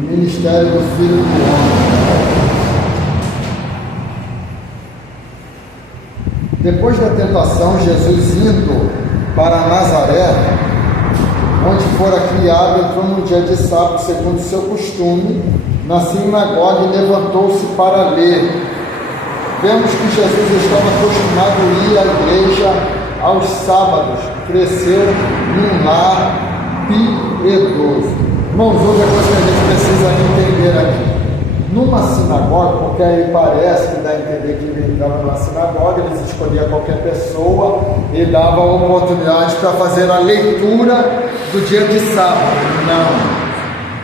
Ministério do Filho do Homem. Depois da tentação, Jesus indo para Nazaré, onde fora criado, entrou no dia de sábado, segundo o seu costume, na sinagoga e levantou-se para ler. Vemos que Jesus estava acostumado a ir à igreja aos sábados, cresceu num lar piedoso. Irmãos, outra coisa que a gente precisa entender aqui, numa sinagoga, porque aí parece que dá a entender que ele entrava numa sinagoga, eles escolhiam qualquer pessoa e davam oportunidade para fazer a leitura do dia de sábado. Não.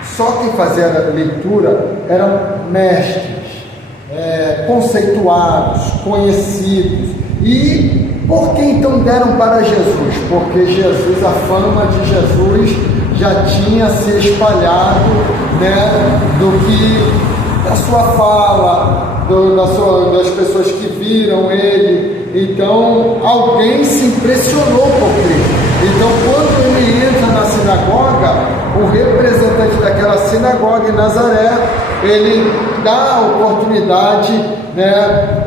Só quem fazia a leitura eram mestres, conceituados, conhecidos. E por que então deram para Jesus? Porque Jesus, a fama de Jesus já tinha se espalhado, do que da sua fala, das pessoas que viram ele. Então alguém se impressionou por Cristo. Então quando ele entra na sinagoga, o representante daquela sinagoga em Nazaré, ele dá a oportunidade,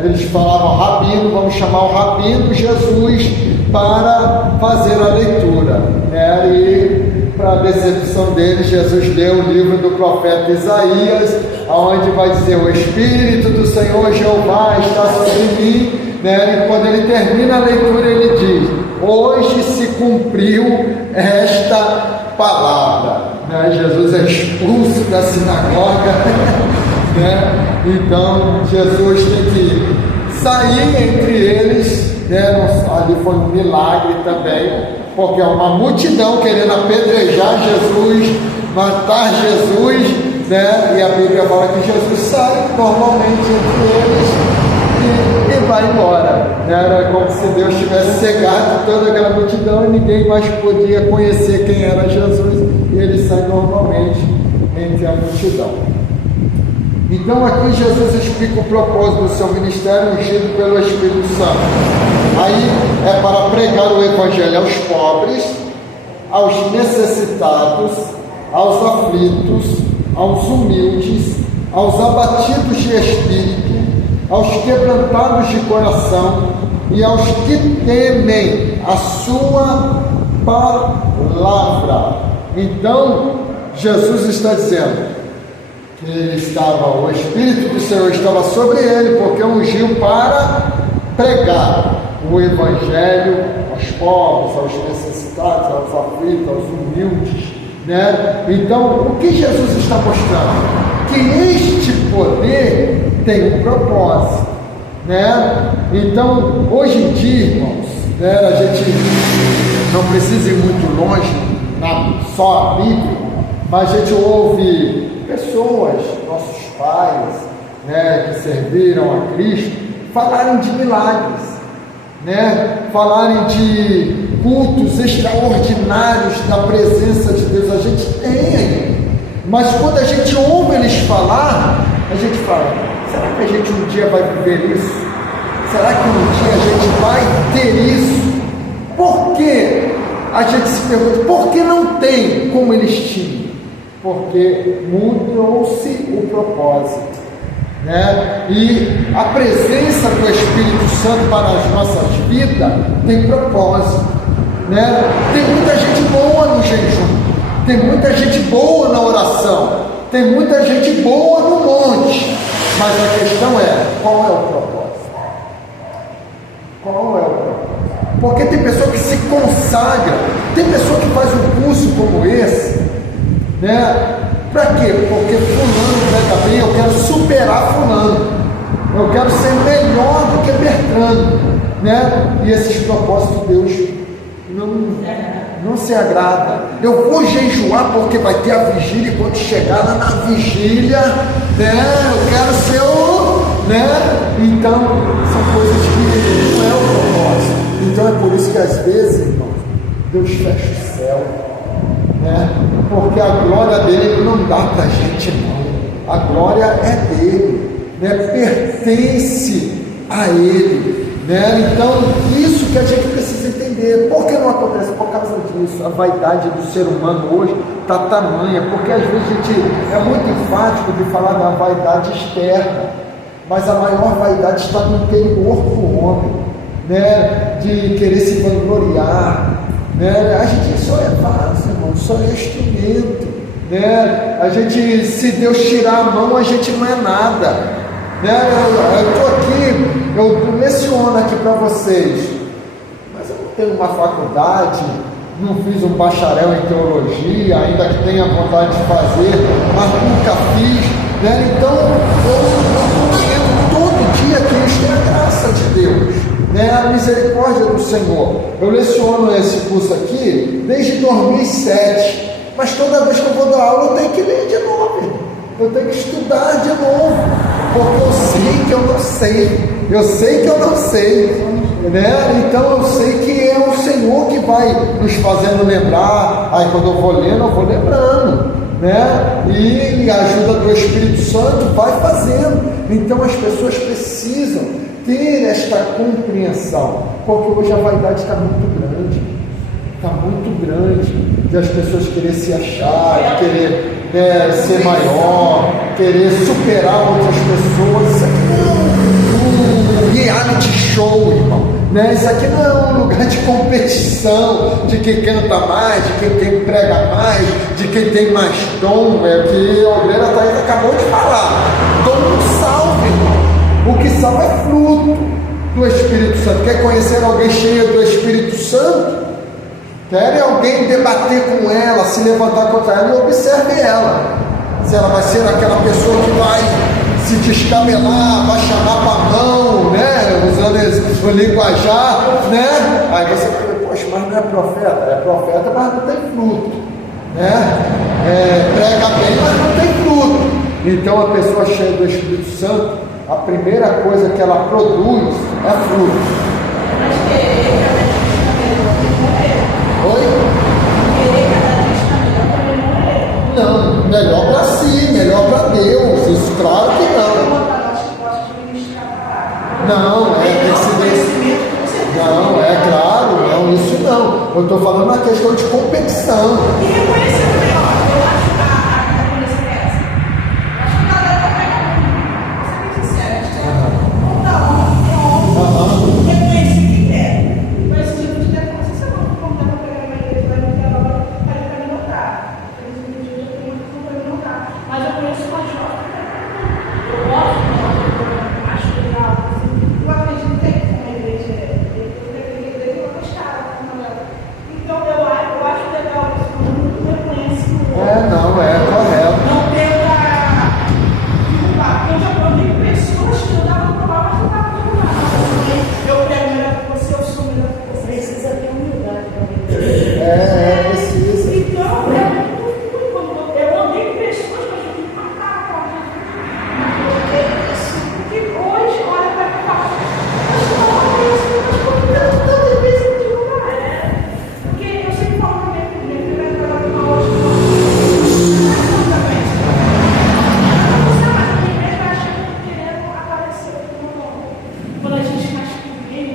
eles falavam rabino, vamos chamar o rabino Jesus para fazer a leitura, e para a decepção deles, Jesus leu o livro do profeta Isaías, onde vai dizer: o Espírito do Senhor Jeová está sobre mim, e quando ele termina a leitura ele diz: hoje se cumpriu esta palavra. Jesus é expulso da sinagoga, então Jesus tem que sair entre eles, ali foi um milagre também, porque é uma multidão querendo apedrejar Jesus, matar Jesus, e a Bíblia fala que Jesus sai normalmente entre eles e vai embora. Era como se Deus tivesse cegado toda aquela multidão e ninguém mais podia conhecer quem era Jesus, e ele sai normalmente entre a multidão. Então aqui Jesus explica o propósito do seu ministério ungido pelo Espírito Santo. Aí é para pregar o Evangelho aos pobres, aos necessitados, aos aflitos, aos humildes, aos abatidos de espírito, aos quebrantados de coração e aos que temem a sua palavra. Então Jesus está dizendo que o Espírito do Senhor estava sobre ele, porque ungiu para pregar o Evangelho aos pobres, aos necessitados, aos aflitos, aos humildes, Então, o que Jesus está mostrando? Que este poder tem um propósito, Então, hoje em dia, irmãos, a gente não precisa ir muito longe, só a Bíblia, mas a gente ouve pessoas, nossos pais, que serviram a Cristo, falarem de milagres, falarem de cultos extraordinários da presença de Deus. A gente tem aí, mas quando a gente ouve eles falar, a gente fala: será que a gente um dia vai viver isso? Será que um dia a gente vai ter isso? Por que a gente se pergunta, por que não tem como eles tinham? Porque mudou-se o propósito, e a presença do Espírito Santo para as nossas vidas tem propósito, Tem muita gente boa no jejum, tem muita gente boa na oração, tem muita gente boa no monte, mas a questão é: qual é o propósito? Qual é o propósito? Porque tem pessoa que se consagra, tem pessoa que faz um curso como esse, para quê? Porque fulano prega bem, eu quero superar fulano, eu quero ser melhor do que Bertrano, e esses propósitos Deus não se agrada. Eu vou jejuar porque vai ter a vigília, e quando chegar lá na vigília, eu quero ser o, então são coisas que não é o propósito. Então é por isso que às vezes, irmãos, Deus fecha o céu, porque a glória dele não dá para a gente, não. A glória é dele, pertence a ele, Então isso que a gente precisa entender. Por que não acontece por causa disso. A vaidade do ser humano hoje está tamanha, porque às vezes a gente é muito enfático de falar da vaidade externa, mas a maior vaidade está no interior do homem, né? De querer se vangloriar, né? A gente só é vaso, irmão, só é instrumento, né? A gente, se Deus tirar a mão, a gente não é nada, né? Eu estou aqui, eu leciono aqui para vocês, mas eu não tenho uma faculdade, não fiz um bacharel em teologia, ainda que tenha vontade de fazer, mas nunca fiz, né? Então eu todo dia que isso é a graça de Deus, né? A misericórdia do Senhor. Eu leciono esse curso aqui desde 2007, mas toda vez que eu vou dar aula eu tenho que ler de novo, eu tenho que estudar de novo, porque eu sei que eu não sei que eu não sei, né? Então eu sei que é o Senhor que vai nos fazendo lembrar. Aí quando eu vou lendo, eu vou lembrando, né? E a ajuda do Espírito Santo vai fazendo. Então as pessoas precisam ter esta compreensão, porque hoje a vaidade está muito grande, de as pessoas querer se achar, querer ser maior, querer superar outras pessoas. Isso aqui não é um reality show, irmão, né? Isso aqui não é um lugar de competição, de quem canta mais, de quem prega mais, de quem tem mais dom. É o que a obreira Thaís acabou de falar. Dom não salva, irmão. O que salva é fruto do Espírito Santo. Quer conhecer alguém cheio do Espírito Santo? Quer alguém debater com ela, se levantar contra ela, e observe ela. Se ela vai ser aquela pessoa que vai se descabelar, vai chamar para a mão, né? Usando o linguajar, né? Aí você vai dizer, poxa, mas não é profeta, mas não tem fruto, né? Prega bem, mas não tem fruto. Então a pessoa cheia do Espírito Santo, a primeira coisa que ela produz é fruto. Oi? Não, melhor para si, melhor para Deus. Isso, claro que não. Não, tem que se. Não, é claro, não, isso não. Eu estou falando na questão de competição. E reconhecer o melhor. Eu acho que a conhecer essa. Acho que ela vai pegar. Você tem que ser sincero. Reconhecer quem quer. Mas se eu tiver consciência, eu não vou contar para pegar uma igreja, vai me dar agora para me notar. Mas eu conheço uma jovem. Eu gosto dela, acho legal. Eu acreditei que uma igreja eu gostava como ela. Então eu acho legal isso, quando muito reconhece o outro. Não, é correto. Não tenta derrubar. Porque eu já vi pessoas que eu dava para lá, mas não estava derrubando. Eu prego melhor que você, eu sou melhor que você. Precisa ter humildade também. Precisa. Então, eu odeio pessoas, mas eu fico matar porque hoje, olha para cá, mas tantas vezes eu digo, porque eu sempre falo também com ele, que vai trabalhar com uma outra também. Você mais uma igreja achando que querendo aparecer quando a gente acha que vem,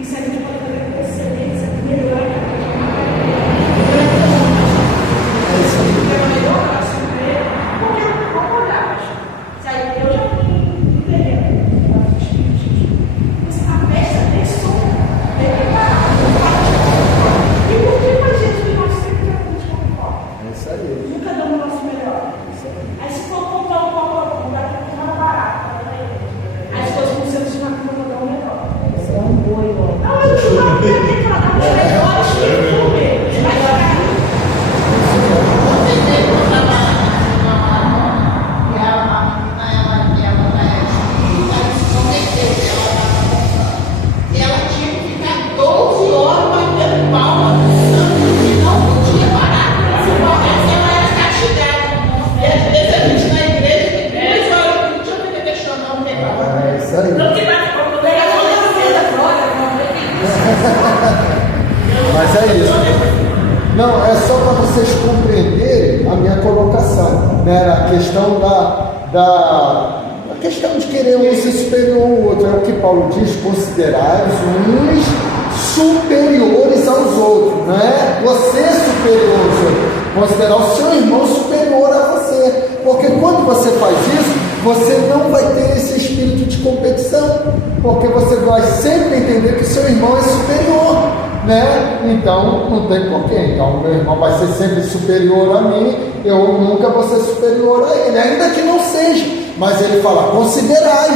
isso a gente pode fazer com excelência, melhor que a gente. Mas é isso. Não, é só para vocês compreenderem a minha colocação, né? A questão a questão de querer um ser superior ao outro. É o que Paulo diz: considerai uns superiores aos outros. considerar o seu irmão superior a você, porque quando você faz isso, você não vai ter esse espírito de competição, porque você vai sempre entender que o seu irmão é superior, né? Então não tem porquê. Então meu irmão vai ser sempre superior a mim, eu nunca vou ser superior a ele, ainda que não seja, mas ele fala, considerai,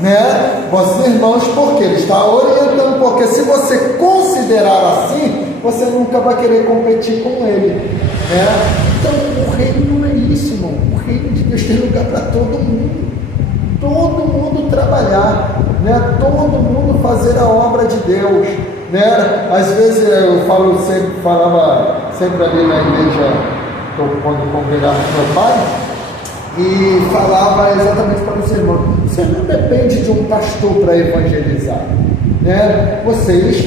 né, vossos irmãos, porque ele está orientando, porque se você considerar assim, você nunca vai querer competir com ele, né? Então o reino não é isso, irmão. O reino de Deus tem lugar para todo mundo trabalhar, né? Todo mundo fazer a obra de Deus, né? Às vezes eu falava sempre ali na igreja, quando congregava com meu pai, e falava exatamente para os irmãos: você não depende de um pastor para evangelizar, né? Vocês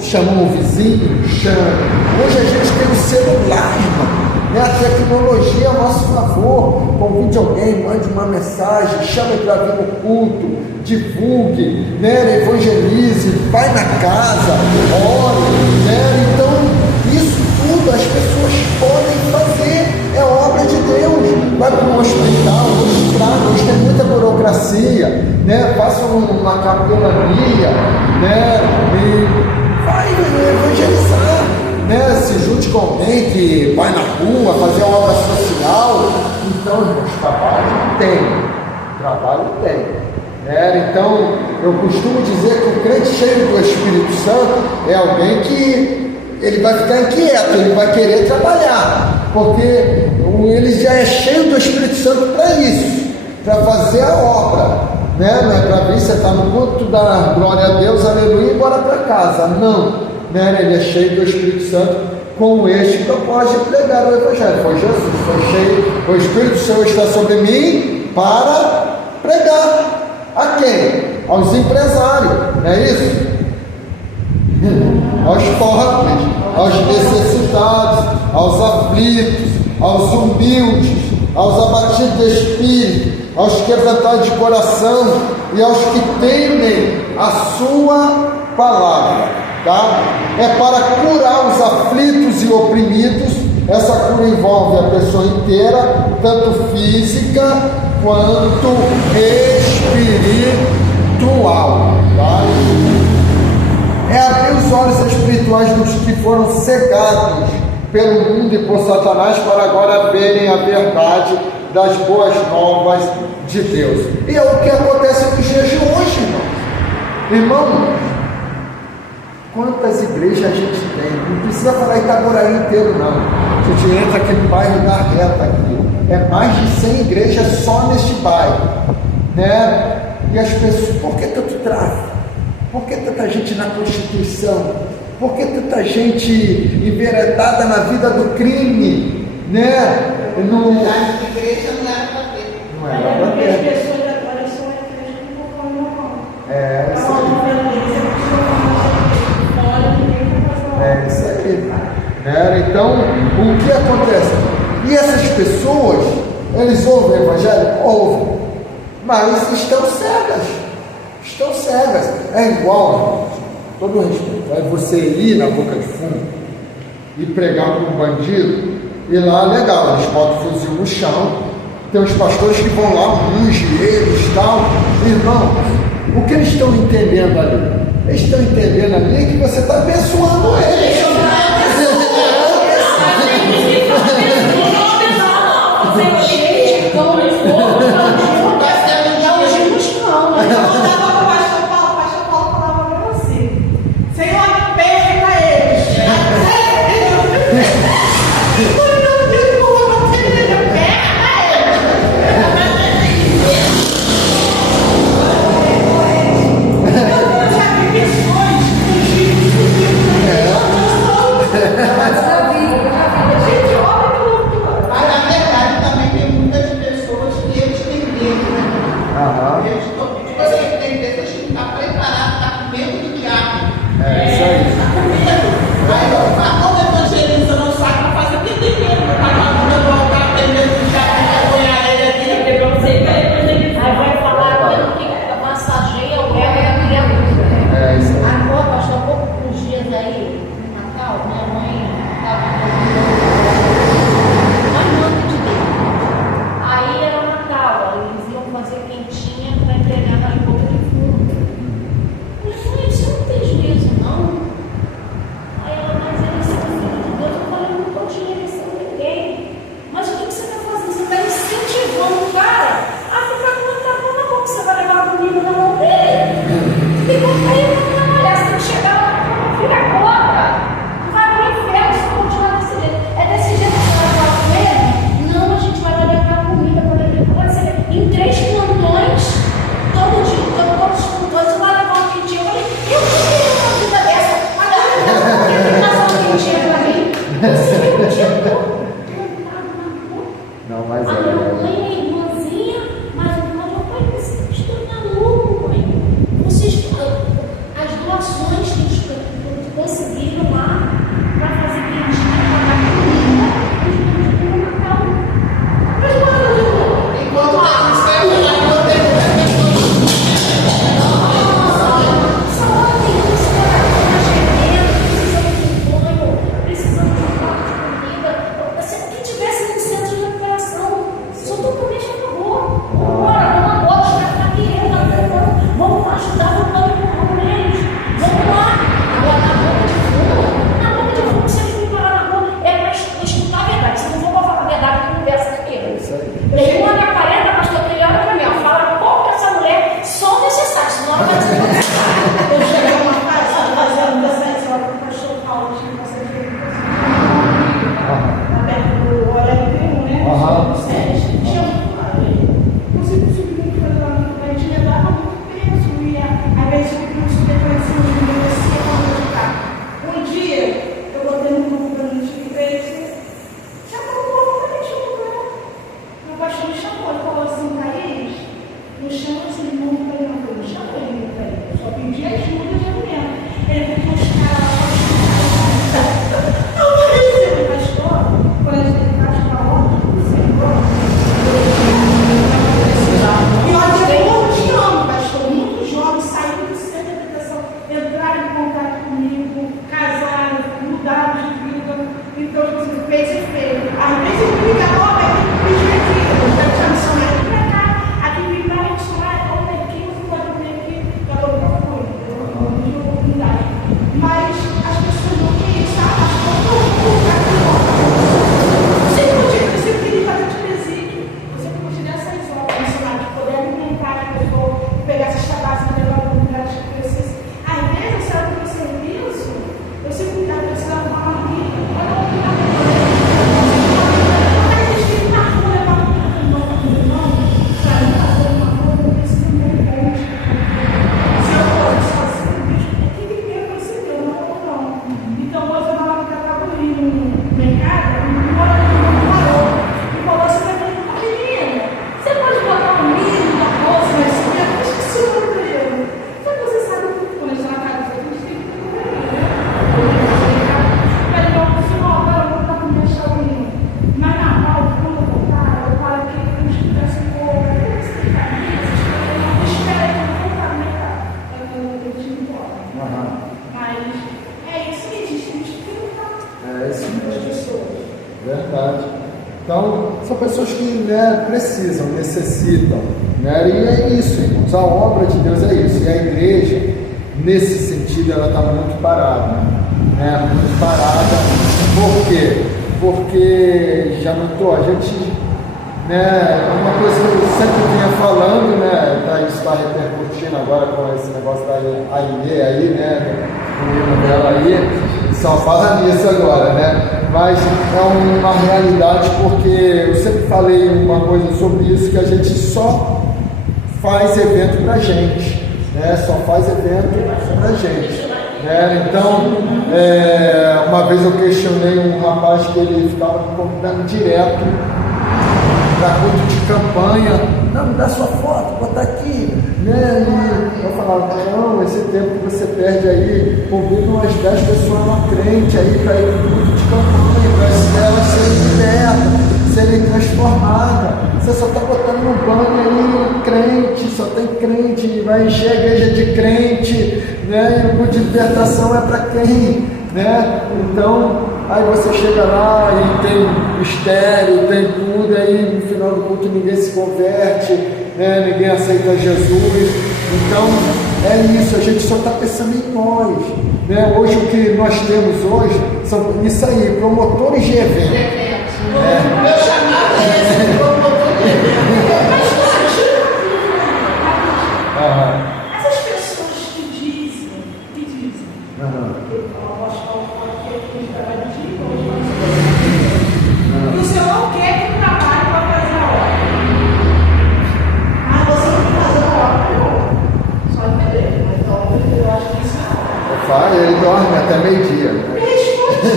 chamam o vizinho, chamam. Hoje a gente tem o celular, irmão, né? A tecnologia a nosso favor. Convide alguém, mande uma mensagem, chame para vir no culto, divulgue, né? Evangelize, vai na casa, ore, né? Então isso tudo as pessoas podem fazer, é obra de Deus. Vai para um hospital, hoje tem muita burocracia, né? Faça uma capelania, né? E vai evangelizar, né? Se junte com alguém que vai na rua fazer uma obra social. Então, irmãos, trabalho tem, né? Então eu costumo dizer que o crente cheio do Espírito Santo é alguém que ele vai ficar inquieto, ele vai querer trabalhar, porque ele já é cheio do Espírito Santo para isso, para fazer a obra, né? Não é para vir, você está no culto, dar glória a Deus, aleluia, e bora para casa. Não, né? Ele é cheio do Espírito Santo com este propósito de pregar o Evangelho. Foi Jesus, foi cheio, o Espírito Santo está sobre mim para pregar. A quem? Aos empresários, não é isso? Aos pobres, aos necessitados, aos aflitos, aos humildes, aos abatidos de espírito, aos quebrantados de coração e aos que temem a sua palavra, tá? É para curar os aflitos e oprimidos. Essa cura envolve a pessoa inteira, tanto física quanto espiritual, tá? É abrir os olhos espirituais dos que foram cegados pelo mundo e por Satanás, para agora verem a verdade das boas novas de Deus. E é o que acontece nos dias de hoje, irmão. Quantas igrejas a gente tem? Não precisa falar Itaboraí inteiro, não. A gente entra aqui no bairro da Reta aqui. É mais de 100 igrejas só neste bairro, né? E as pessoas, por que tanto tráfico? Por que tanta gente na prostituição? Por que tanta gente enveredada na vida do crime? Né? A igreja não era para ter. Não era para ter. As pessoas agora são a igreja que não come normal. É isso aí. É isso aí. Né? Então, o que acontece? E essas pessoas, eles ouvem o Evangelho? Ouvem. Mas estão cegas. Estão cegas. É igual, todo respeito, é você ir na boca de fumo e pregar para um bandido, e lá legal, eles botam o fuzil no chão, tem os pastores que vão lá, ungem eles e tal. Irmão, o que eles estão entendendo ali? Eles estão entendendo ali que você está abençoando eles. Você não tinha plantado na rua. Não, mas A minha mãe é irmãzinha, mas o irmão meu pai disse, tá louco, mãe. Vocês, as doações que conseguiram lá para fazer quentinha, para dar comida, eles não Natal. Mas quando Enquanto a gente está na Verdade. Então, são pessoas que precisam, necessitam. Né? E é isso, irmãos. A obra de Deus é isso. E a igreja, nesse sentido, ela está muito parada. Né? Muito parada. Por quê? Porque, já notou, a gente... Né, uma coisa que eu sempre vinha falando, né, isso está repercutindo agora com esse negócio da Aine aí, né, o hino dela aí, só fala nisso agora, né, mas é uma realidade porque eu sempre falei uma coisa sobre isso, que a gente só faz evento pra gente, né, só faz evento pra gente. Então, uma vez eu questionei um rapaz que ele ficava me convidando direto para culto de campanha, não, me dá sua foto, bota aqui, né? E eu falava, não, esse tempo que você perde aí, convida umas 10 pessoas não crente aí para ir para culto de campanha, para elas serem libertas, serem transformadas. Você só está botando no banho aí crente, só tem crente, vai encher a igreja de crente, né? E o culto de libertação é para quem? Né? Então, aí você chega lá e tem mistério, tem tudo, aí no final do culto ninguém se converte, né? Ninguém aceita Jesus. Então, é isso, a gente só está pensando em nós. Né? Hoje, o que nós temos hoje são isso aí, promotores de eventos. Meu chamado é esse, promotor de eventos. Essas pessoas que dizem, e o Senhor não quer que trabalhe para fazer a obra. Mas você não tem que fazer a obra, não. Só entender. Então, eu acho que isso é a obra. Ele dorme até meio-dia. Me responde.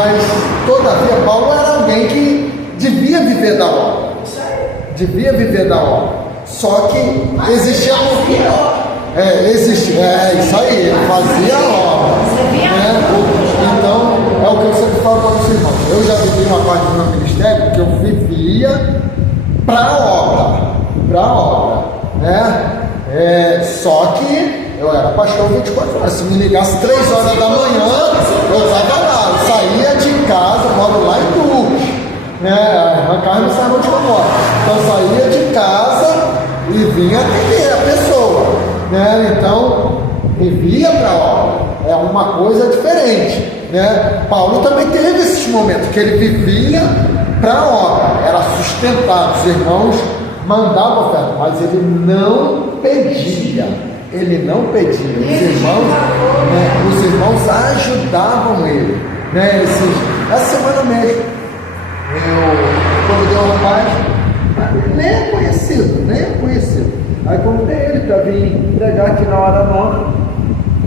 Mas, todavia, Paulo era alguém que devia viver da obra. Devia viver da obra. Só que existia isso aí, ele fazia a obra. Né? Então, é o que eu sempre falo para os irmãos. Eu já vivi uma parte do meu ministério que eu vivia para a obra. Né? Só que eu era pastor 24 horas. Se me ligasse 3 horas da manhã, eu estava lá. Eu saía de casa, eu moro lá em Dubos. Né? A Carmen sai onde eu moro. Então eu saía de casa e vinha atender a pessoa. Né? Então, vivia para a obra. É uma coisa diferente. Né? Paulo também teve esses momentos que ele vivia para a obra. Era sustentado. Os irmãos mandavam oferta, mas ele não pedia. Ele não pedia. Os irmãos ajudavam ele. Né? Essa semana mesmo, eu convidei um rapaz, nem é conhecido. Aí convidei ele para vir pregar aqui na hora nona.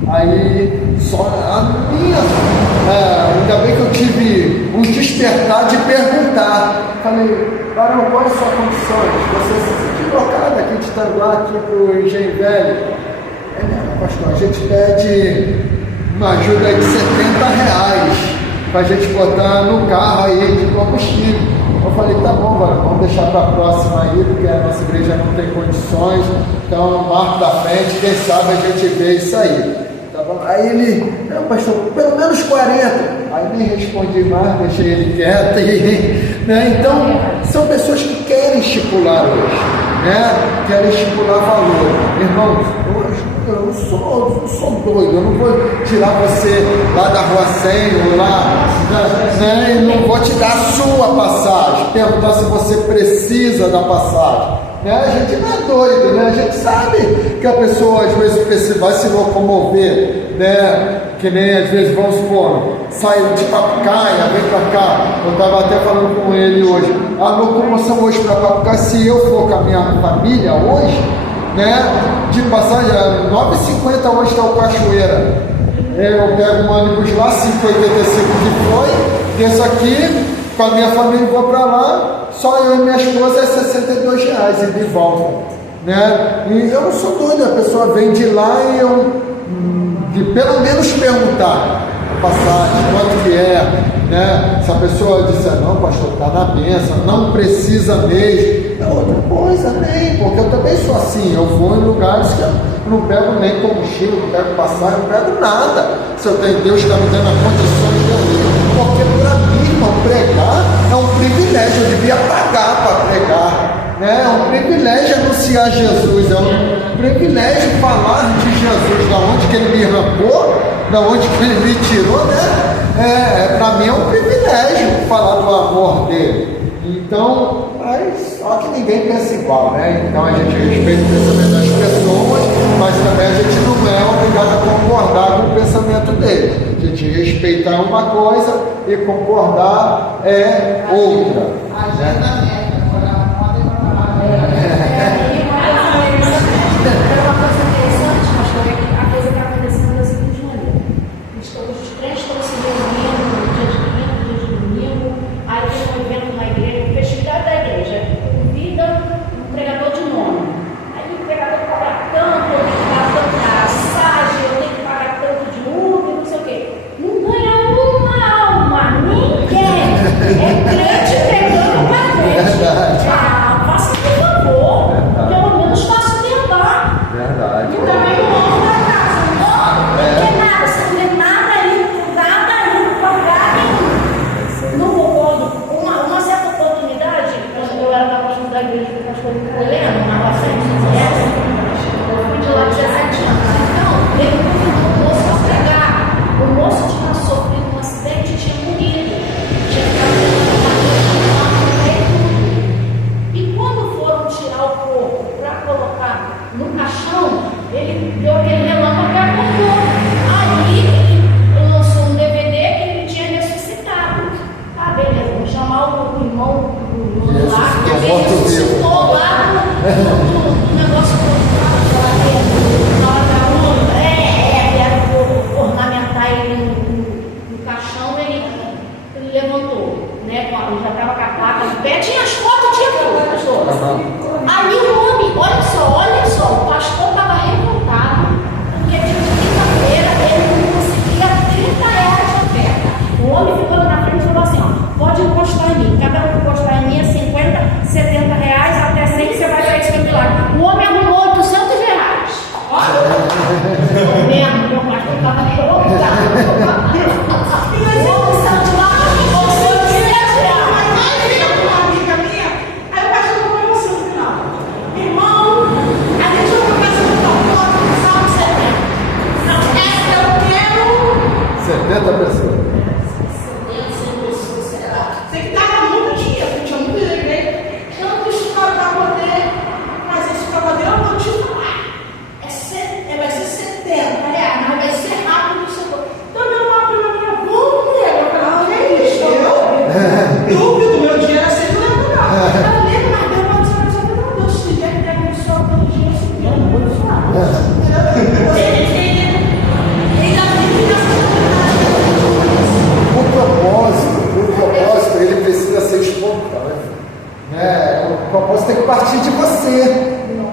Aí, só a minha, ainda bem que eu tive um despertar de perguntar. Falei, varão, quais são as suas condições? Você se deslocado aqui de Tanguá, aqui para o Engenho Velho? Pastor, a gente pede uma ajuda aí de R$70 para a gente botar no carro aí de combustível. Eu falei, tá bom, vamos deixar para a próxima aí, porque a nossa igreja não tem condições, então marco da frente, quem sabe a gente vê isso aí. Tá bom? Aí ele, não, pastor, pelo menos 40. Aí nem respondi mais, deixei ele quieto. Né? Então, são pessoas que querem estipular hoje, né? Querem estipular valor. Irmãos, eu não sou doido, eu não vou tirar você lá da rua 100 ou lá, né? E não vou te dar a sua passagem, perguntar se você precisa da passagem. Né? A gente não é doido, né? A gente sabe que a pessoa às vezes vai se locomover, né? Que nem às vezes, vamos supor, sai de Papucaia, vem para cá. Eu estava até falando com ele hoje, a locomoção hoje para Papucaia, se eu for com a minha família hoje, né? De passagem, 9h50 hoje está o Cachoeira. Eu pego um ônibus lá, 5,85 que foi, desço aqui, com a minha família vou para lá, só eu e minha esposa é R$62 e de volta. Né? E eu não sou doido, a pessoa vem de lá e eu de pelo menos perguntar a passagem, quanto que é. Né? Se a pessoa disser, não, pastor, está na bênção, não precisa mesmo, é outra coisa, nem, porque eu também sou assim, eu vou em lugares que eu não pego nem combustível, não pego passagem, não pego nada. Se eu tenho, Deus está me dando as condições de eu ir, porque para mim, irmão, pregar é um privilégio, eu devia pagar para pregar. É um privilégio anunciar Jesus, é um privilégio falar de Jesus, da onde que ele me arrancou, da onde que ele me tirou, né? Para mim é um privilégio falar do amor dele. Então, só que ninguém pensa igual, né? Então a gente respeita o pensamento das pessoas, mas também a gente não é obrigado a concordar com o pensamento dele. A gente respeitar uma coisa e concordar é outra. Né?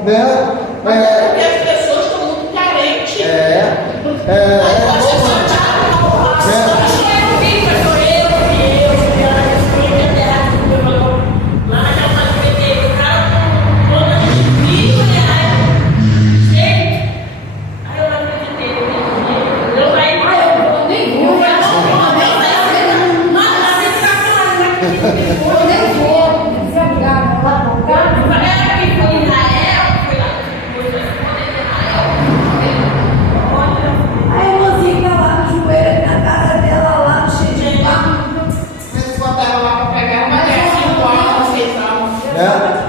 né? Porque as pessoas estão muito carentes.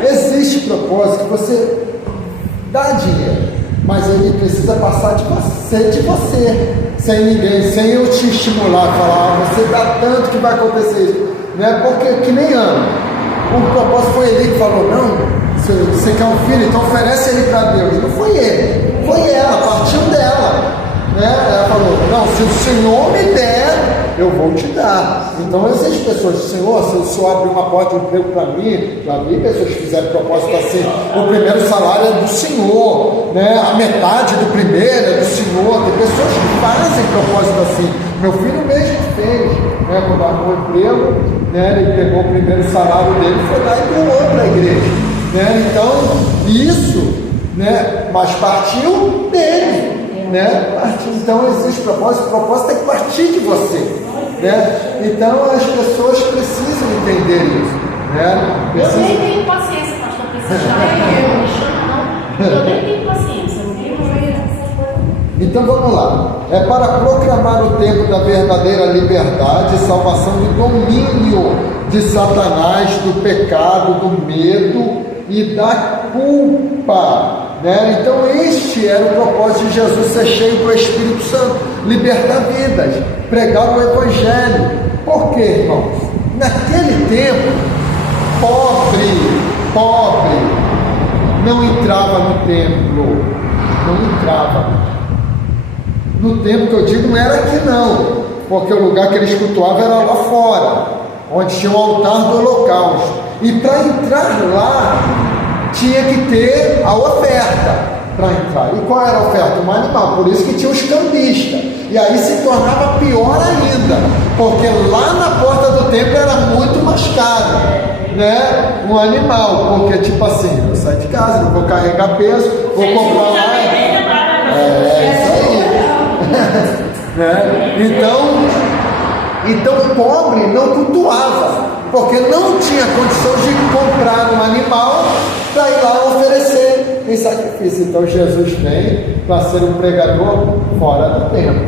Existe propósito que você dá dinheiro, mas ele precisa passar de você, sem ninguém, sem eu te estimular, falar, você dá tanto que vai acontecer isso, né? Porque que nem ama. O propósito foi ele que falou, não, você quer um filho, então oferece ele para Deus. Não foi ele, foi ela, partiu dela, né? Ela falou, não, se o Senhor me der, eu vou te dar. Então existem pessoas, Senhor, se o Senhor abrir uma porta de emprego para mim, já vi pessoas que fizeram propósito assim, o primeiro salário é do Senhor, né? A metade do primeiro é do Senhor. Tem pessoas que fazem propósito assim. Meu filho mesmo fez, né? Quando arrumou emprego, né? Ele pegou o primeiro salário dele, foi lá e doou para a igreja, né? Então, isso, né? Mas partiu dele. Né? Então existe propósito, o propósito tem que partir de você, né? Então as pessoas precisam entender isso, né? Eu nem tenho paciência, pastor, me chama não, eu nem tenho paciência, Então vamos lá, é para proclamar o tempo da verdadeira liberdade e salvação do domínio de Satanás, do pecado, do medo e da culpa, né? Então este era o propósito de Jesus, ser cheio do Espírito Santo, libertar vidas, pregar o Evangelho. Por quê, irmãos? Naquele tempo, pobre não entrava no templo, não entrava. No templo que eu digo não era aqui não, porque o lugar que eles cultuavam era lá fora, onde tinha o altar do holocausto. E para entrar lá, tinha que ter a oferta para entrar. E qual era a oferta? Um animal. Por isso que tinha os cambistas. E aí se tornava pior ainda, porque lá na porta do templo era muito mais caro, né? Um animal, porque tipo assim, eu saio de casa, não vou carregar peso, vou comprar lá. Isso aí. Né? Então o pobre não cultuava, porque não tinha condição de comprar um animal para ir lá oferecer em sacrifício. Então Jesus vem para ser um pregador fora do templo,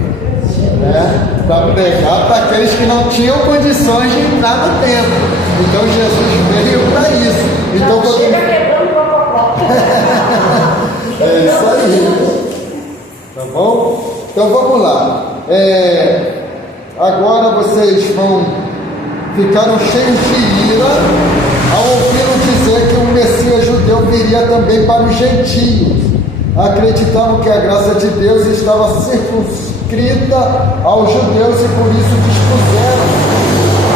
né? Para pregar para aqueles que não tinham condições de entrar no templo. Então Jesus veio para isso. Então chega quebrando o protocolo. É isso aí, tá bom? Então vamos lá. Agora vocês ficaram cheios de ira ao ouviram dizer que o Messias judeu viria também para os gentios. Acreditavam que a graça de Deus estava circunscrita aos judeus e por isso dispuseram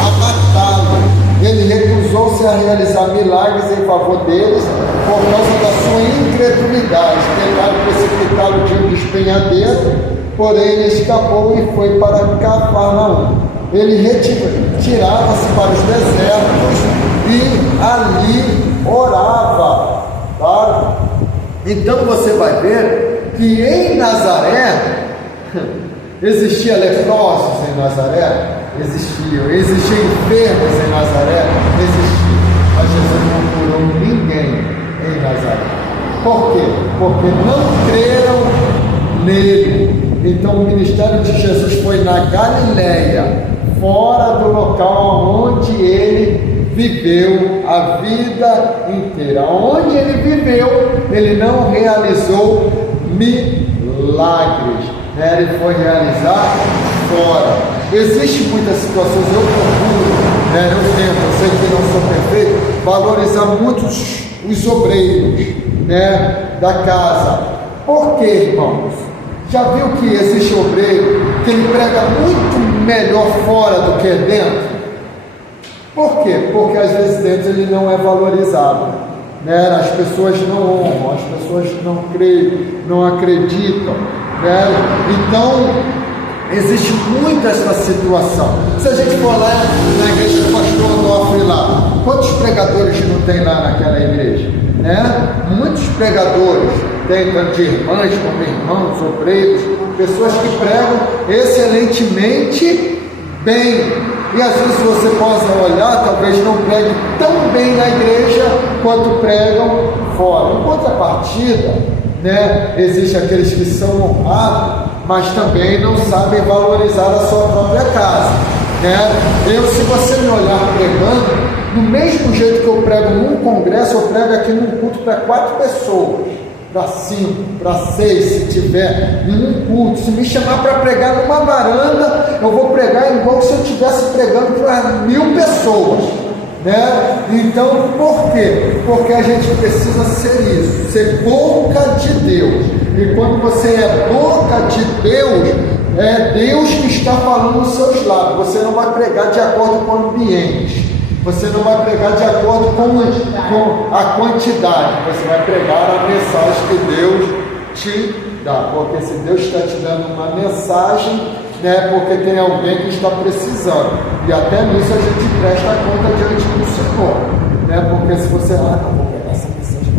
a matá-lo. Ele recusou-se a realizar milagres em favor deles por causa da sua incredulidade. Tentaram precipitá-lo de um despenhadeiro, porém ele escapou e foi para Cafarnaum. Ele retirava-se para os desertos e ali orava, tá? Então você vai ver que em Nazaré existia leprosos em Nazaré, existiam enfermos em Nazaré, existiam, mas Jesus não curou ninguém em Nazaré. Por quê? Porque não creram nele. Então o ministério de Jesus foi na Galileia, fora do local onde ele viveu a vida inteira. Onde ele viveu, ele não realizou milagres, né? Ele foi realizar fora. Existem muitas situações, eu procuro, né? Eu sei que não sou perfeito, valorizar muito os obreiros, né? Da casa. Por quê, irmãos? Já viu que existe obreiro que ele prega muito melhor fora do que dentro? Por quê? Porque às vezes dentro ele não é valorizado. né? As pessoas não honram, as pessoas não creem, não acreditam, né? Então, existe muito essa situação. Se a gente for lá na igreja do pastor Onofre lá, quantos pregadores não tem lá naquela igreja? Né? Muitos pregadores, tem tanto de irmãs como irmãos, obreiros, pessoas que pregam excelentemente bem. E às vezes você possa olhar, talvez não pregue tão bem na igreja quanto pregam fora. Em contrapartida, né, existem aqueles que são honrados, mas também não sabem valorizar a sua própria casa, né? Se você me olhar pregando, do mesmo jeito que eu prego num congresso, eu prego aqui num culto para 4 pessoas, para 5, para 6, se tiver em um culto. Se me chamar para pregar numa varanda, eu vou pregar igual se eu estivesse pregando para 1000 pessoas, né? Então, por quê? Porque a gente precisa ser isso, ser boca de Deus. E quando você é boca de Deus, é Deus que está falando nos seus lábios. Você não vai pregar de acordo com o ambiente, você não vai pregar de acordo com a quantidade, você vai pregar a mensagem que Deus te dá. Porque se Deus está te dando uma mensagem, né, porque tem alguém que está precisando, e até nisso a gente presta conta diante do Senhor, né? Porque se você não vou pegar essa mensagem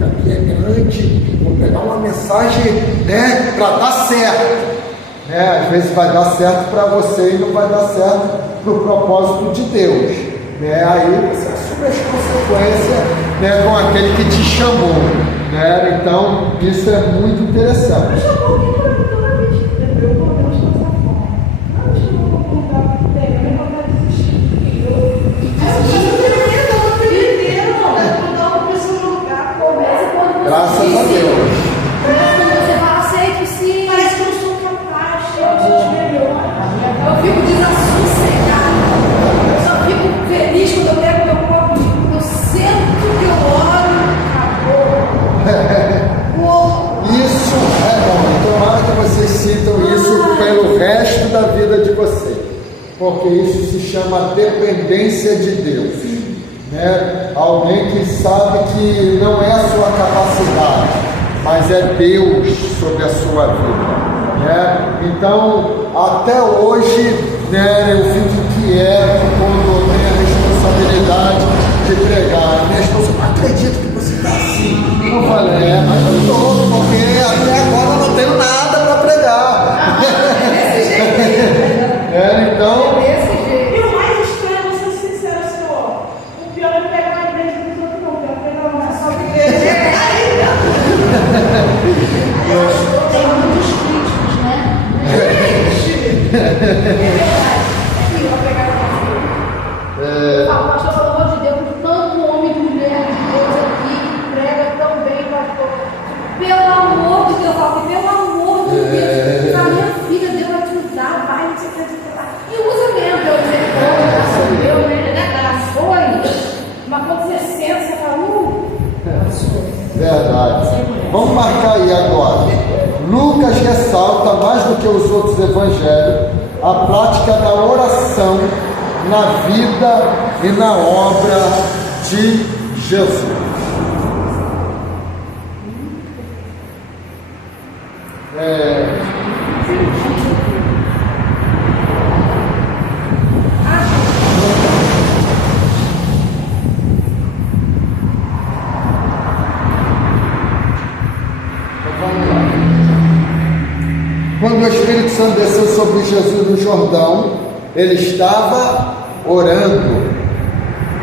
aqui é grande, vou pegar uma mensagem, né, para dar certo, né? Às vezes vai dar certo para você e não vai dar certo para o propósito de Deus, né? Aí você assume as consequências, né, com aquele que te chamou, né? Então isso é muito interessante. Graças a Deus. Você fala, aceito sim. Parece que eu não sou capaz, eu fico desassossegada. Eu só fico feliz quando eu pego meu copo de eu sento que eu oro, acabou. Isso é bom. Tomara que vocês sintam isso pelo resto da vida de vocês, porque isso se chama dependência de Deus. Né? Alguém que sabe que não é a sua capacidade, mas é Deus sobre a sua vida, né? Então, até hoje, né, eu fico quieto quando eu tenho a responsabilidade de pregar. Minha esposa, não acredito que você está assim. Eu falei, mas eu estou, porque até agora eu não tenho nada para pregar. Desse jeito. Então, e o mais estranho, vou ser sincero, senhor, o pior é pegar a igreja dos outros, não, pior é pegar uma só igreja. Tem muitos críticos, né? É verdade. Aqui, eu vou pegar a fala, pastor, pelo amor de Deus, tanto homem e mulher de Deus aqui que prega tão bem, pastor. Pelo amor de Deus, eu falo, pelo amor de Deus, a minha filha, Deus vai te usar, vai, não sei o que. E usa mesmo, Deus misericórdia, Deus, né? Foi. Mas quando você senta, você fala, verdade. Vamos marcar aí agora. Lucas ressalta, mais do que os outros evangelhos, a prática da oração na vida e na obra de Jesus. Quando o Espírito Santo desceu sobre Jesus no Jordão, ele estava orando.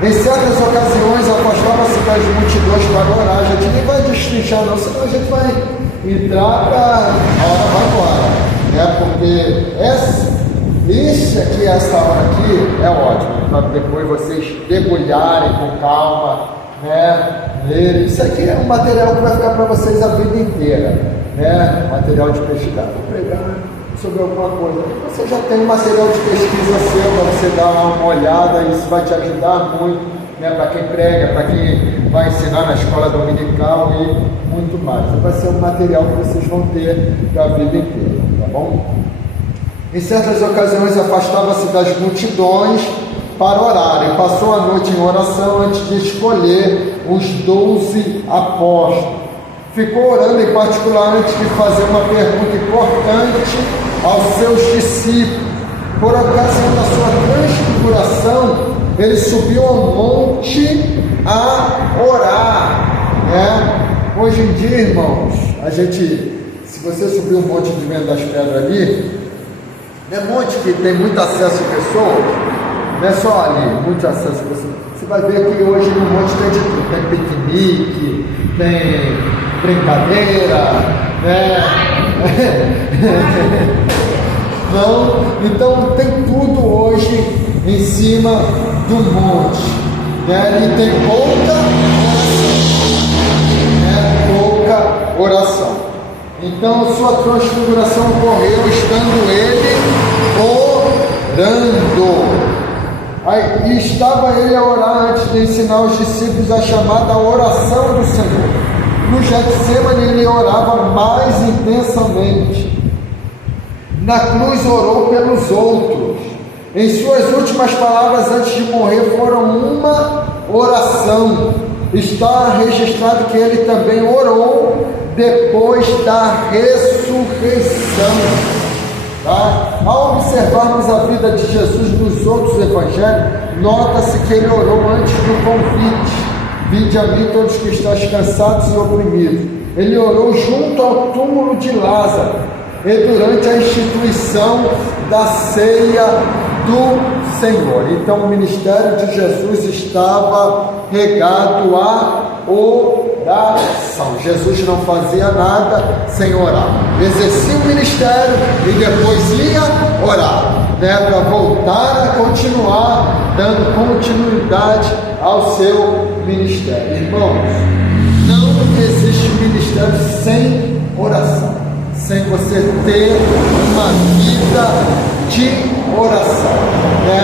Em certas ocasiões, afastava-se das multidões para orar. A gente nem vai destrinchar não, senão a gente vai entrar para a hora vai embora, né? Porque essa hora aqui é ótimo, para depois vocês debulharem com calma, né? Lerem. Isso aqui é um material que vai ficar para vocês a vida inteira, né? Material de pesquisa. Vou pregar sobre alguma coisa. Você já tem material de pesquisa seu para você dar uma olhada, isso vai te ajudar muito, né? Para quem prega, para quem vai ensinar na escola dominical e muito mais. Vai ser um material que vocês vão ter da vida inteira, tá bom? Em certas ocasiões afastava-se das multidões para orar e passou a noite em oração antes de escolher os 12 apóstolos. Ficou orando em particular antes de fazer uma pergunta importante aos seus discípulos. Por ocasião da sua transfiguração, ele subiu ao monte a orar, né? Hoje em dia, irmãos, se você subir um monte de Vento das Pedras ali, é um monte que tem muito acesso a pessoas, não é só ali, muito acesso a pessoas. Você vai ver que hoje no monte tem de tudo, tem piquenique, tem brincadeira, né? Não, então tem tudo hoje em cima do monte, né? E tem pouca oração. Então sua transfiguração ocorreu estando ele orando. E estava ele a orar antes de ensinar os discípulos a chamada oração do Senhor. No Getsemane ele orava mais intensamente. Na cruz orou pelos outros. Em suas últimas palavras antes de morrer foram uma oração. Está registrado que ele também orou depois da ressurreição. Tá? Ao observarmos a vida de Jesus nos outros evangelhos, nota-se que ele orou antes do convite. Vinde a mim todos que estáis cansados e oprimidos. Ele orou junto ao túmulo de Lázaro e durante a instituição da ceia do Senhor. Então o ministério de Jesus estava regado a oração. Jesus não fazia nada sem orar. Exercia o ministério e depois ia orar, né, para voltar a continuar dando continuidade ao seu ministério. Irmãos, não existe ministério sem oração, sem você ter uma vida de oração, né?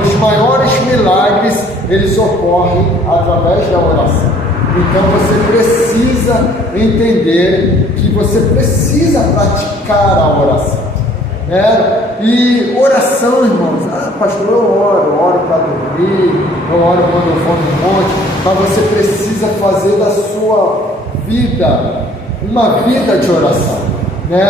Os maiores milagres, eles ocorrem através da oração. Então você precisa entender que você precisa praticar a oração, né? E oração, irmãos, pastor, eu oro para dormir, eu oro quando eu for no monte, mas você precisa fazer da sua vida uma vida de oração, né?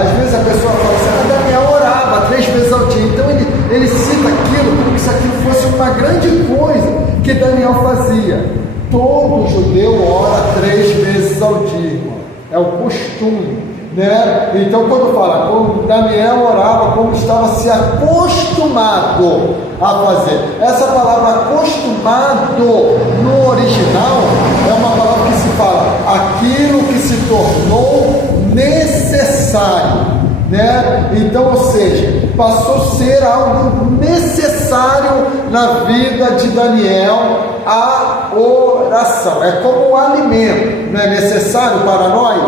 Às vezes a pessoa fala assim, Daniel orava 3 vezes ao dia, então ele cita aquilo como se aquilo fosse uma grande coisa que Daniel fazia. Todo judeu ora 3 vezes ao dia, irmão. É o costume, né? Então quando fala como Daniel orava, como estava se acostumado a fazer. Essa palavra acostumado no original é uma palavra que se fala aquilo que se tornou necessário, né? Então, ou seja, passou a ser algo necessário na vida de Daniel, a oração. É como um alimento, não é necessário para nós?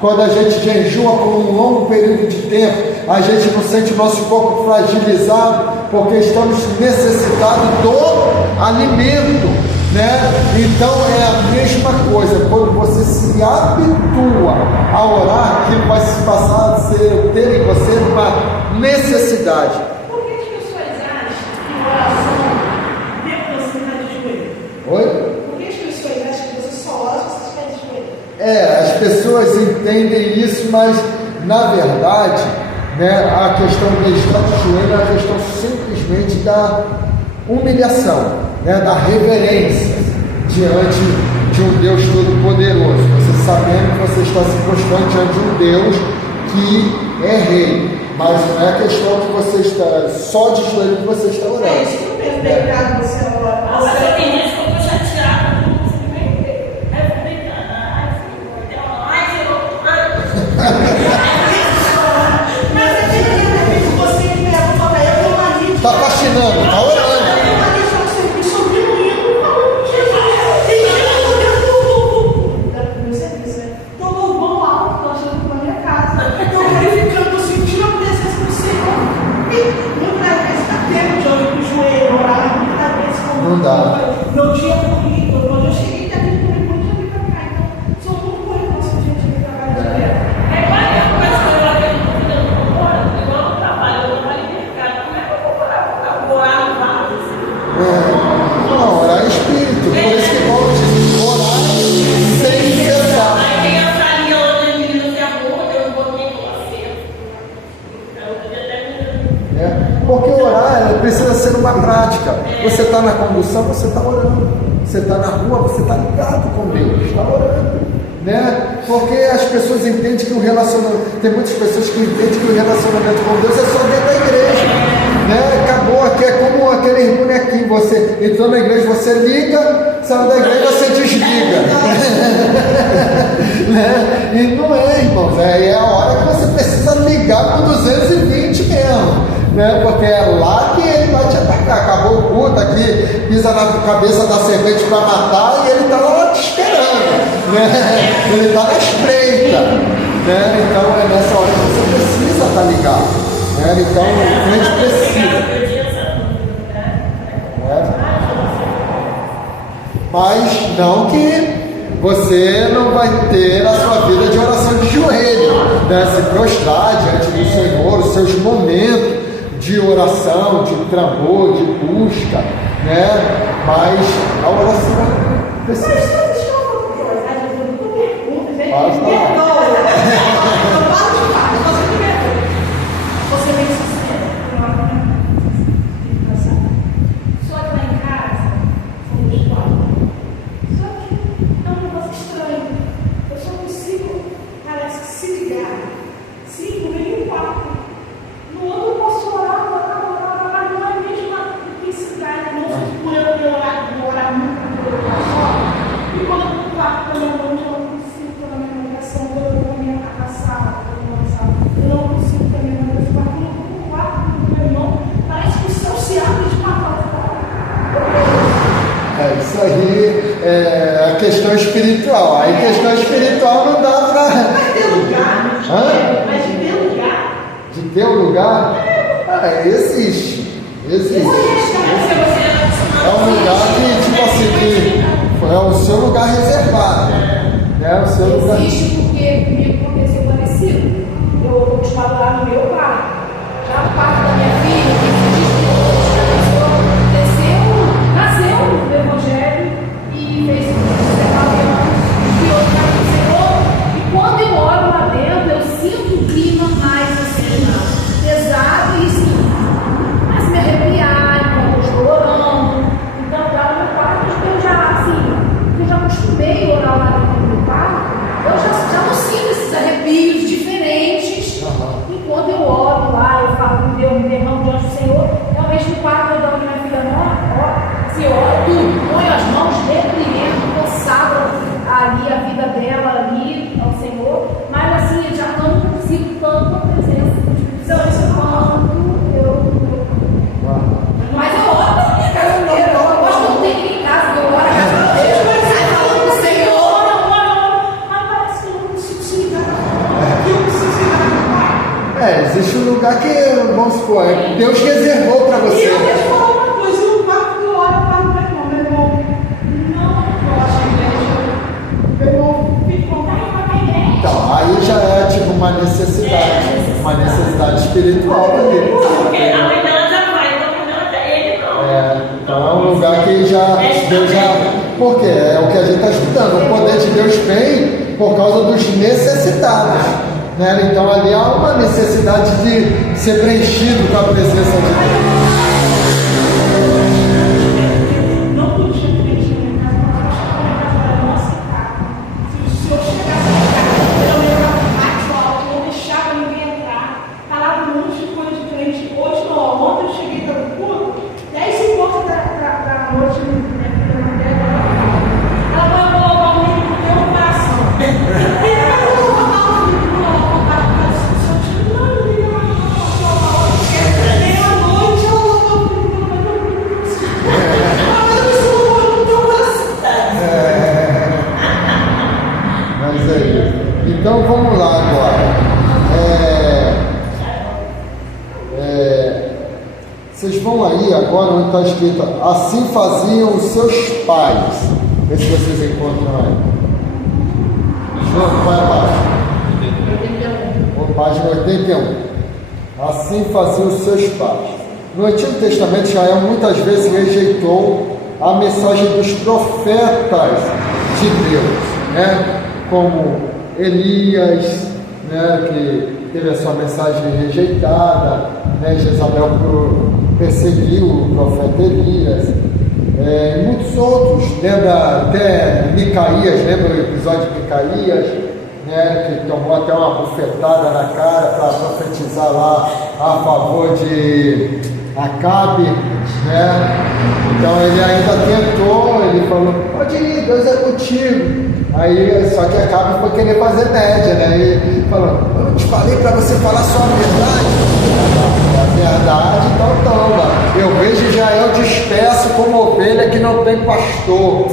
Quando a gente jejua por um longo período de tempo, a gente não sente o nosso corpo fragilizado, porque estamos necessitados do alimento, né? Então é a mesma coisa, quando você se habitua a orar, aquilo vai se passar a ter em você uma necessidade. Por que as pessoas acham que oração depois você está de joelho? Oi? Por que as pessoas acham que você só ora se você estiver de joelho? As pessoas entendem isso, mas na verdade, né, a questão de estar de joelho é a questão simplesmente da humilhação, né, da reverência diante de um Deus Todo-Poderoso. Você sabendo que você está se prostrando diante de um Deus que é rei, mas não é questão que você está só de joelho que você está orando. É isso que eu penso, deitado você ora. Mas eu tenho gente que eu tô chateada com o movimento. Aí eu vou deitando. Mas é que de repente você me pergunta, eu tenho uma lista. Está fascinando, está orando. Eu tenho uma lista no serviço, eu vi um livro falando de Jesus. E chega dentro do meu serviço, né? Então eu vou lá, estou achando na minha casa. Eu verificando, eu sentindo a presença do Senhor. E muitas vezes dá tempo de eu ir pro joelho, orar, muitas vezes Não dá. Meu prática. Você está na condução, você está orando. Você está na rua, você está ligado com Deus, está orando. Né? Porque as pessoas entendem que o relacionamento, tem muitas pessoas que entendem que o relacionamento com Deus é só dentro da igreja, né? Acabou aqui, é como aquele bonequinho, você entrou na igreja, você liga, saiu da igreja, você desliga. Né? E não é, irmãos, é a hora que você precisa ligar com 220 mesmo. Né? Porque é lá que ele vai te atacar. Acabou o culto aqui, pisa na cabeça da serpente para matar e ele está lá te esperando, né? Ele está na espreita, né? Então é nessa hora que você precisa estar ligado, né? Então a gente precisa, mas não que você não vai ter a sua vida de oração de joelho, né? Se prostrar diante do Senhor, os seus momentos de oração, de clamor, de busca, né? Mas a oração precisa. Mas todos estão curiosidade, eu não pergunto, gente. Você vem sincero, só que lá em casa, somos quatro. Só que é um negócio estranho. Eu só consigo, parece que se ligar 5 nem um quarto. No outro eu posso orar, mas não é a mesma intensidade. Não sei por eu orar muito por oração. E quando eu estou quarto com a minha mão, eu não consigo ter a minha oração. Quando eu estou na sala, eu não consigo ter a minha oração. Mas quando eu estou no quarto com o meu irmão, parece que o céu se abre de papai. Isso aí é a questão espiritual. Aí questão espiritual não dá para. Mas ter lugar. Mas ter lugar. De ter um lugar? Existe. É um lugar que, tipo assim, é o seu lugar reservado. É o seu lugar. Existe porque comigo aconteceu parecido. Eu estava lá no meu quarto. Já a parte da minha filha, que diz que nasceu no Evangelho e fez 19 anos. E hoje está com o Senhor. E quando eu oro lá dentro, eu sinto um clima mais assim, pesado e sim. Mas me arrepiar enquanto eu estou orando. Então, lá no meu quarto, eu já acostumei a orar lá dentro do meu quarto. Eu já não sinto esses arrepios diferentes. Enquanto eu oro lá, eu falo com Deus, me derramo diante do Senhor. Realmente no quarto eu dou minha filha, se ora tudo, põe as mãos, repreendo, consagra ali a vida dela ali ao Senhor. Mas assim, eu já não consigo tanto a presença do Espírito Santo quanto eu. Mas eu oro na minha casa inteira. Eu gosto de não ter aqui em casa, que eu oro a casa inteira. Sai falando com o Senhor. Mas parece que eu não consigo se ligar. Eu preciso se ligar. Existe um lugar que, vamos supor, Deus reservou para você. E eu vou te falar uma coisa, o quarto que eu oro, eu falo para meu irmão, não gosta de igreja. Meu irmão fica com a igreja. Então, aí já é tipo uma necessidade espiritual dele. Porque a mãe dela já vai, então quando ela tem ele, não. Então é um lugar que Deus já. Porque é o que a gente está estudando. O poder de Deus vem por causa dos necessitados. Né? Então ali há uma necessidade de ser preenchido com a presença de Deus. Não podia crente na minha casa, porque eu não aceitava. Se o senhor chegasse na casa, eu levava mais alto, não deixava ninguém entrar, falava um monte de coisa diferente. Hoje não, ontem eu cheguei no culto, 10h30 da noite, ela vai colocar o livro no meu coração. Mas é isso. Então vamos lá agora. Vocês vão aí agora onde está escrito: assim faziam os seus pais. Vê se vocês encontram aí. João, vai abaixo. Página 81. Assim faziam os seus pais. No Antigo Testamento, Israel muitas vezes rejeitou a mensagem dos profetas de Deus, né? Como Elias, né? Que teve a sua mensagem rejeitada, né, Jezabel perseguiu o profeta Elias, e muitos outros. Lembra até Micaías, lembra o episódio de Micaías, né, que tomou até uma bufetada na cara para profetizar lá a favor de Acabe, né? Então ele ainda tentou, ele falou, pode ir, Deus é contigo. Aí, só que Acabe foi querer fazer média, né? E ele falou, eu te falei para você falar só a verdade. A verdade, então toma. Eu vejo Israel disperso como ovelha que não tem pastor.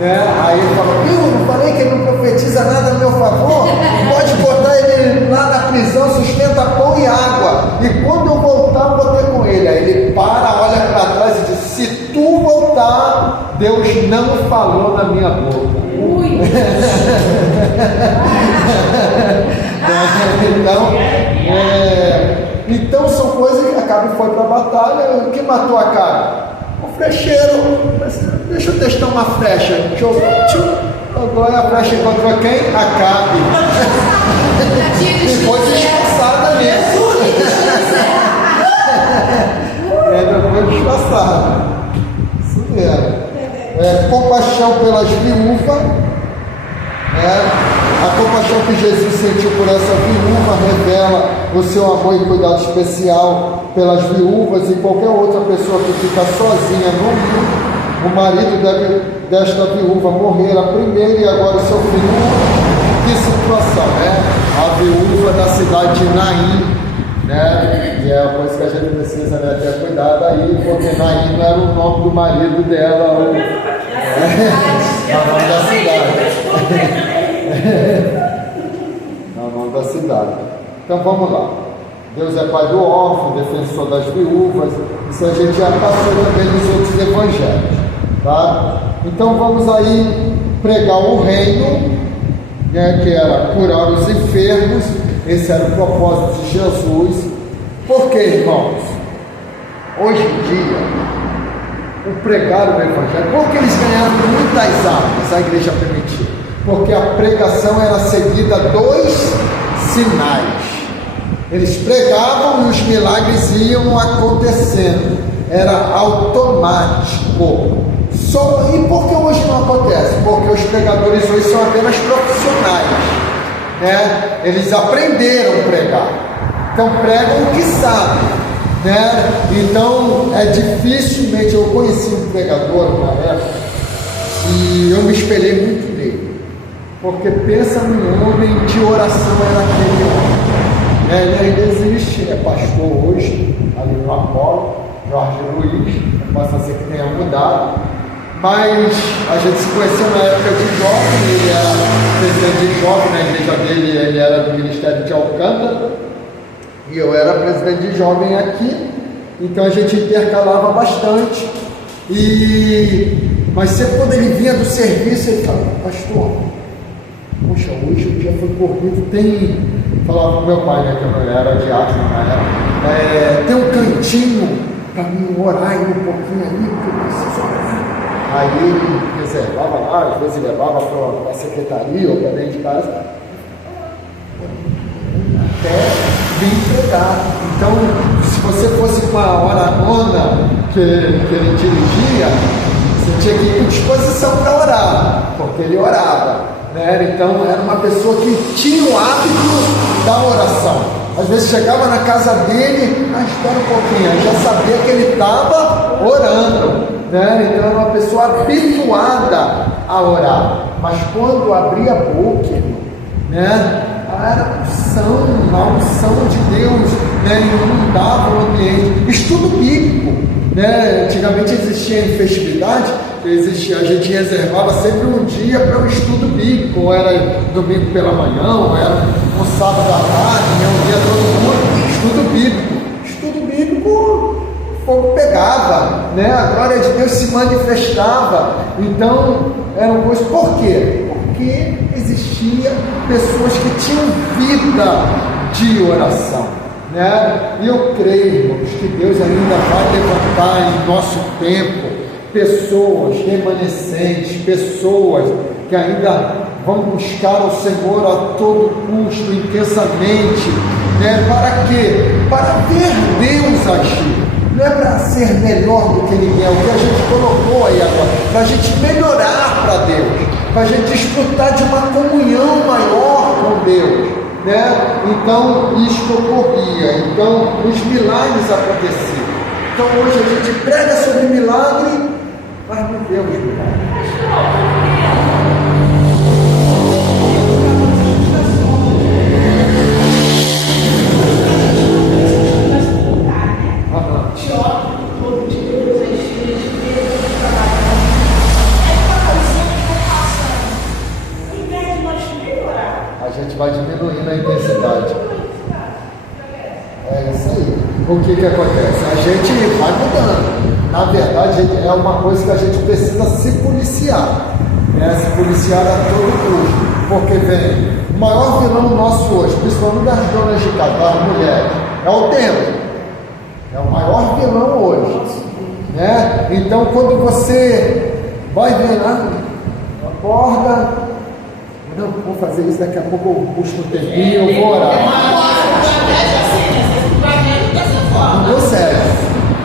Né? Aí ele falou, viu, não falei que ele não profetiza nada a meu favor? Pode botar ele lá na prisão, sustenta pão e água, e quando eu voltar eu vou ter com ele. Aí ele para, olha para trás e diz, se tu voltar, Deus não falou na minha boca. Então são coisas que Acabe foi para a batalha. O que matou Acabe? O flecheiro. Deixa eu testar uma flecha. Agora a flecha encontrou quem? Acabe. E foi disfarçada mesmo. Foi disfarçada. Isso mesmo. Compaixão pelas viúvas. A compaixão que Jesus sentiu por essa viúva revela o seu amor e cuidado especial pelas viúvas e qualquer outra pessoa que fica sozinha no mundo. O marido desta viúva morrer a primeira e agora o seu filho. Que situação, né? A viúva da cidade de Naim, né? E é uma coisa que a gente precisa, né, ter cuidado aí, porque Naim não era o nome do marido dela, o nome da cidade. No nome da cidade. Então vamos lá. Deus é pai do órfão, defensor das viúvas. Isso a gente já passou também nos outros evangelhos, tá? Então vamos aí pregar o reino, né, que era curar os enfermos. Esse era o propósito de Jesus. Por quê, irmãos? Hoje em dia, o pregar o evangelho, porque eles ganharam muitas almas, a igreja permitiu. Porque a pregação era seguida dos sinais. Eles pregavam e os milagres iam acontecendo. Era automático. E por que hoje não acontece? Porque os pregadores hoje são apenas profissionais, né? Eles aprenderam a pregar. Então pregam o que sabem, né? Então dificilmente eu conheci um pregador na época e eu me espelhei muito nele. Porque pensa num homem de oração, era aquele homem. Ele ainda existe, é pastor hoje, ali no Apolo, Jorge Luiz, possa ser que tenha mudado, mas a gente se conheceu na época de jovem. Ele era presidente de jovem na igreja dele, ele era do Ministério de Alcântara, e eu era presidente de jovem aqui, então a gente intercalava bastante, mas sempre quando ele vinha do serviço, ele falava, pastor, poxa, hoje o dia foi corrido, falava com meu pai, né, que eu não era diácono na época, tem um cantinho para mim orar aí um pouquinho ali, porque eu preciso orar. Aí ele reservava lá, às vezes levava para a secretaria ou para dentro de casa, até vir pregar. Então, se você fosse com a hora nona que ele dirigia, você tinha que ir com disposição para orar, porque ele orava. Então era uma pessoa que tinha o hábito da oração. Às vezes chegava na casa dele, espera um pouquinho, já sabia que ele estava orando, Então era uma pessoa habituada a orar. Mas quando abria a boca, era a unção de Deus, inundava o ambiente. Estudo bíblico, antigamente existia em festividade, a gente reservava sempre um dia para o estudo bíblico, ou era domingo pela manhã, ou era um sábado à tarde, dia todo mundo, estudo bíblico, o fogo pegava, a glória de Deus se manifestava. Então eram coisas. Por quê? Porque existia pessoas que tinham vida de oração, e eu creio, irmãos, que Deus ainda vai levantar em nosso tempo pessoas remanescentes, pessoas que ainda vão buscar o Senhor a todo custo, intensamente, Né? Para quê? Para ver Deus agir. Não é para ser melhor do que ninguém, é o que a gente colocou aí agora, para a gente melhorar para Deus, para a gente desfrutar de uma comunhão maior com Deus, né? Então isso ocorria, então os milagres aconteciam. Então hoje a gente prega sobre milagre, mas não vemos milagre. A gente vai diminuindo a intensidade. É isso aí. O que acontece? A gente vai mudando. Na verdade, é uma coisa que a gente precisa se policiar. Né? Se policiar a todo custo. Porque vem, o maior vilão nosso hoje, principalmente das donas de casa, das mulheres, é o tempo. É o maior vilão hoje. Né? Então, quando você vai ver lá, acorda. Não, vou fazer isso, daqui a pouco eu busco um tempinho, eu vou orar. Não deu certo.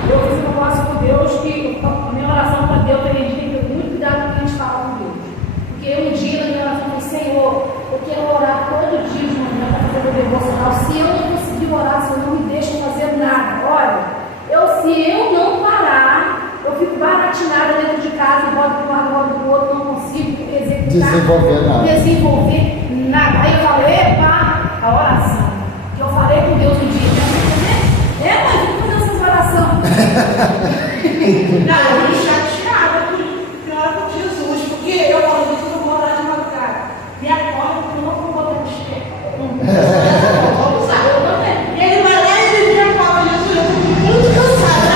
Eu fiz um negócio com Deus que a minha oração para Deus tem que ter muito cuidado com o que a gente fala com Deus. Porque um dia na minha oração eu falei, Senhor, eu quero orar todo dia de manhã para fazer o devocional. Se eu não conseguir orar, se eu não me deixa fazer nada, olha, se eu não parar, eu fico baratinada dentro de casa, boto de um lado, boto do outro, não consigo executar. Desenvolver nada. Aí eu falei, epa, a oração que eu falei com Deus um dia, mas vamos fazer essas orações. Não, eu me chateava que ora com Jesus, porque eu falo, Jesus, eu vou orar de madrugada. Me acorda, porque eu não vou botar de esquerda. Vamos usar. E ele vai lá e ele me acorda, Jesus, eu estou muito cansada.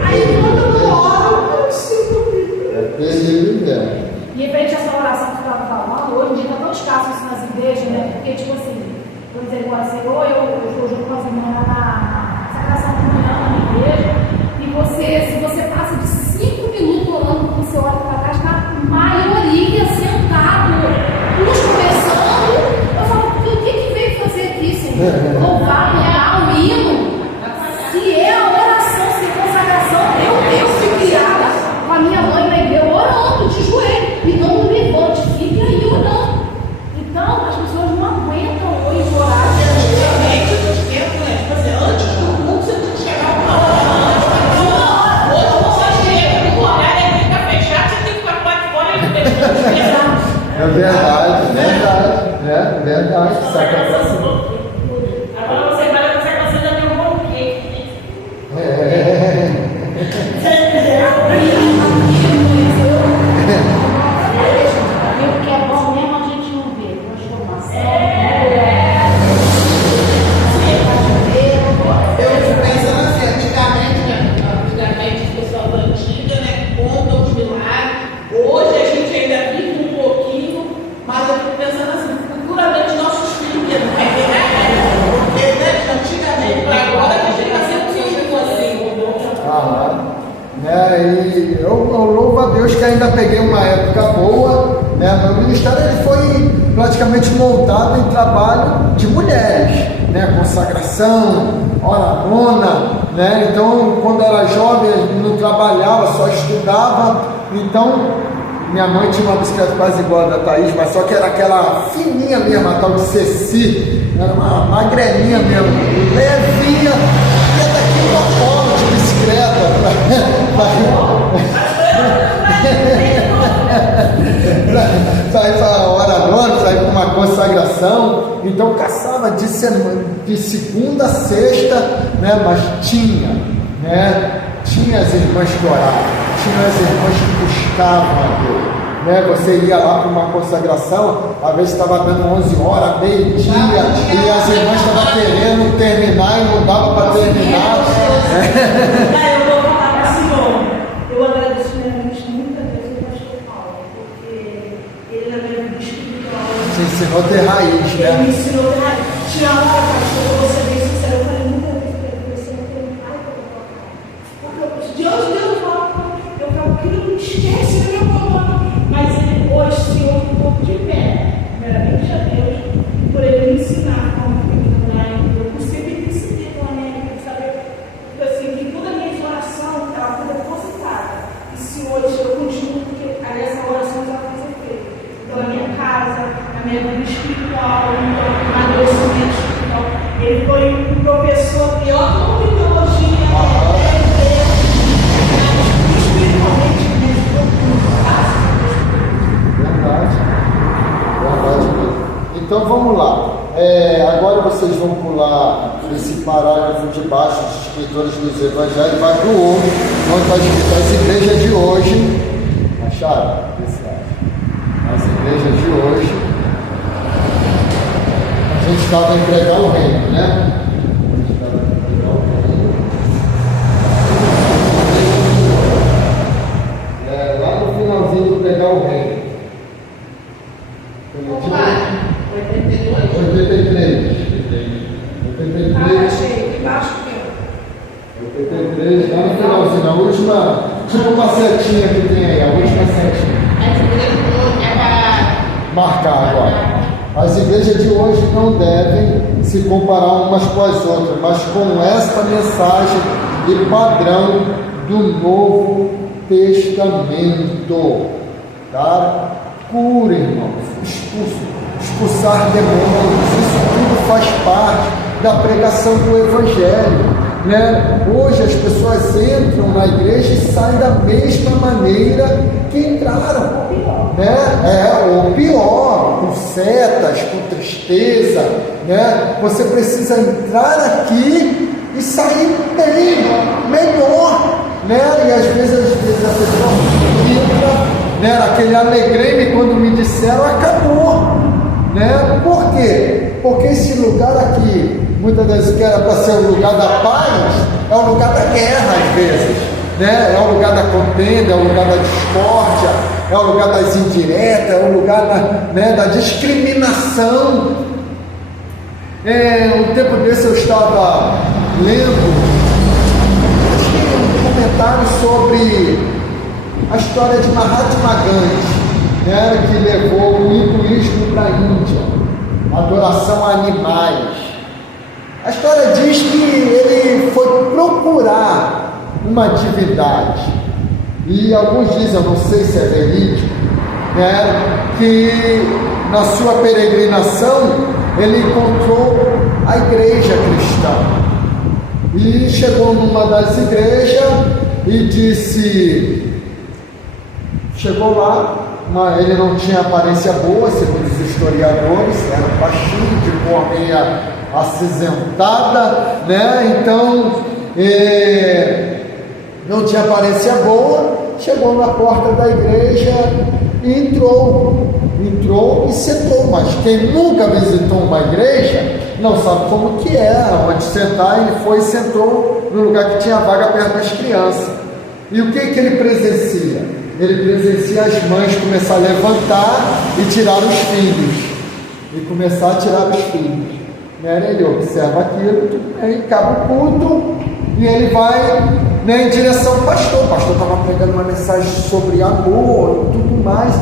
Aí quando eu oro, eu sinto. E em frente a essa oração que eu estava falando, hoje em dia está tão escasso isso nas igrejas, né? Porque, tipo assim, por dizer igual assim, ou eu estou junto com as irmãs na sagração da manhã na minha igreja, e se você passa de 5 minutos orando, quando você olha para trás, está a maioria sentado, uns conversando. Eu falo, o que veio fazer aqui, Senhor? Louvar, cantar um hino. Se é a oração, se é consagração, eu fui criada com a minha mãe na igreja orando de joelho. E não me levante, fique aí orando. Então, as pessoas não aguentam hoje orar. Antigamente, nos tempos, né? Tipo assim, antes do mundo, você tinha que chegar uma hora. Hoje você chega no horário, aí fica fechado, você tem que ficar lá de fora e É verdade, verdade. Isso acontece. Agora você vai na consagração da minha mão, que O que é bom mesmo a gente não vê. Eu fico pensando assim, antigamente o pessoal da antiga, né, contam os milagres. Hoje a gente ainda vive um pouquinho, mas eu fico pensando assim, futuramente nossos filhos não vai ter nada. Porque, né, antigamente para agora a gente está sempre vivo assim. E eu louvo a Deus que ainda peguei uma época boa, né? Meu ministério ele foi praticamente montado em trabalho de mulheres, né? Consagração, oradona, né? Então, quando era jovem, não trabalhava, só estudava. Então, minha mãe tinha uma bicicleta quase igual a da Thaís, mas só que era aquela fininha mesmo, a tal de Ceci, era uma magrelinha mesmo, levinha, ia daqui para fora de bicicleta. Sair para oradona, sair para uma consagração. Então caçava de segunda a sexta, né? Mas tinha as irmãs que oravam, tinha as irmãs que buscavam a Deus. Né? Você ia lá para uma consagração, às vezes estava dando 11 horas, meio-dia, e as irmãs estavam querendo terminar e não dava para terminar. eu vou falar para o senhor. Eu agradeço muito a Deus e ao pastor Paulo, porque ele é meu espiritual. Te ensinou a ter raiz, Ele né? me ensinou a ter raiz. Tinha hora, pastor, eu vou ser bem sincero, eu falei muita vez para ele, você não tem raiva do papai. Porque diante de Deus eu falo, aquilo esquece do meu comando. Mas ele hoje se ouve um pouco de pé. Primeiramente a Deus, por ele me ensinar como eu sempre ensinei com a minha saber assim, que toda a minha oração ela foi depositada. E se hoje eu continuo, porque aliás a oração já faz efeito. Então a minha casa, a minha vida espiritual, o meu amadurecimento espiritual. Ele foi um professor de teologia, espiritualmente me ajudou muito. Verdade. Verdade mesmo. Então vamos lá. Agora vocês vão pular esse parágrafo de baixo dos escritores dos evangelhos e vai para o outro, onde está escrito as igrejas de hoje. Acharam? As igrejas de hoje. A gente estava em pregar o reino, né? Lá no finalzinho do pregar o reino. 83, lá no finalzinho, na última, tipo uma setinha que tem aí, a última setinha. Marcar agora. As igrejas de hoje não devem se comparar umas com as outras, mas com esta mensagem e padrão do Novo Testamento. Tá? Cura, irmãos, expulsar demônios, isso tudo faz parte da pregação do Evangelho. Né? Hoje as pessoas entram na igreja e saem da mesma maneira que entraram, né? Ou pior, com setas, com tristeza, né? Você precisa entrar aqui e sair bem, melhor, né? E às vezes a pessoa entra, né? Aquele alegrei-me quando me disseram acabou, né? Por quê? Porque esse lugar aqui, muitas vezes que era para ser o lugar da paz, é o lugar da guerra às vezes, né? É o lugar da contenda, é o lugar da discórdia, é o lugar das indiretas, é o lugar da discriminação. Um tempo desse eu estava lendo um comentário sobre a história de Mahatma Gandhi, né? Que levou o hinduísmo para a Índia, adoração a animais. A história diz que ele foi procurar uma divindade, e alguns dizem, eu não sei se é verídico, né, que na sua peregrinação ele encontrou a igreja cristã, e chegou numa das igrejas e disse, chegou lá, ele não tinha aparência boa, segundo os historiadores, era baixinho, de cor meia acinzentada, né? Então não tinha aparência boa. Chegou na porta da igreja e entrou e sentou. Mas quem nunca visitou uma igreja não sabe como que é, onde sentar. Ele foi e sentou no lugar que tinha vaga perto das crianças. E o que ele presencia? Ele presencia as mães começar a levantar e tirar os filhos, e começar a tirar os filhos. Ele observa aquilo, tudo bem, acaba o culto e ele vai, né, em direção ao pastor. O pastor estava pregando uma mensagem sobre amor e tudo mais,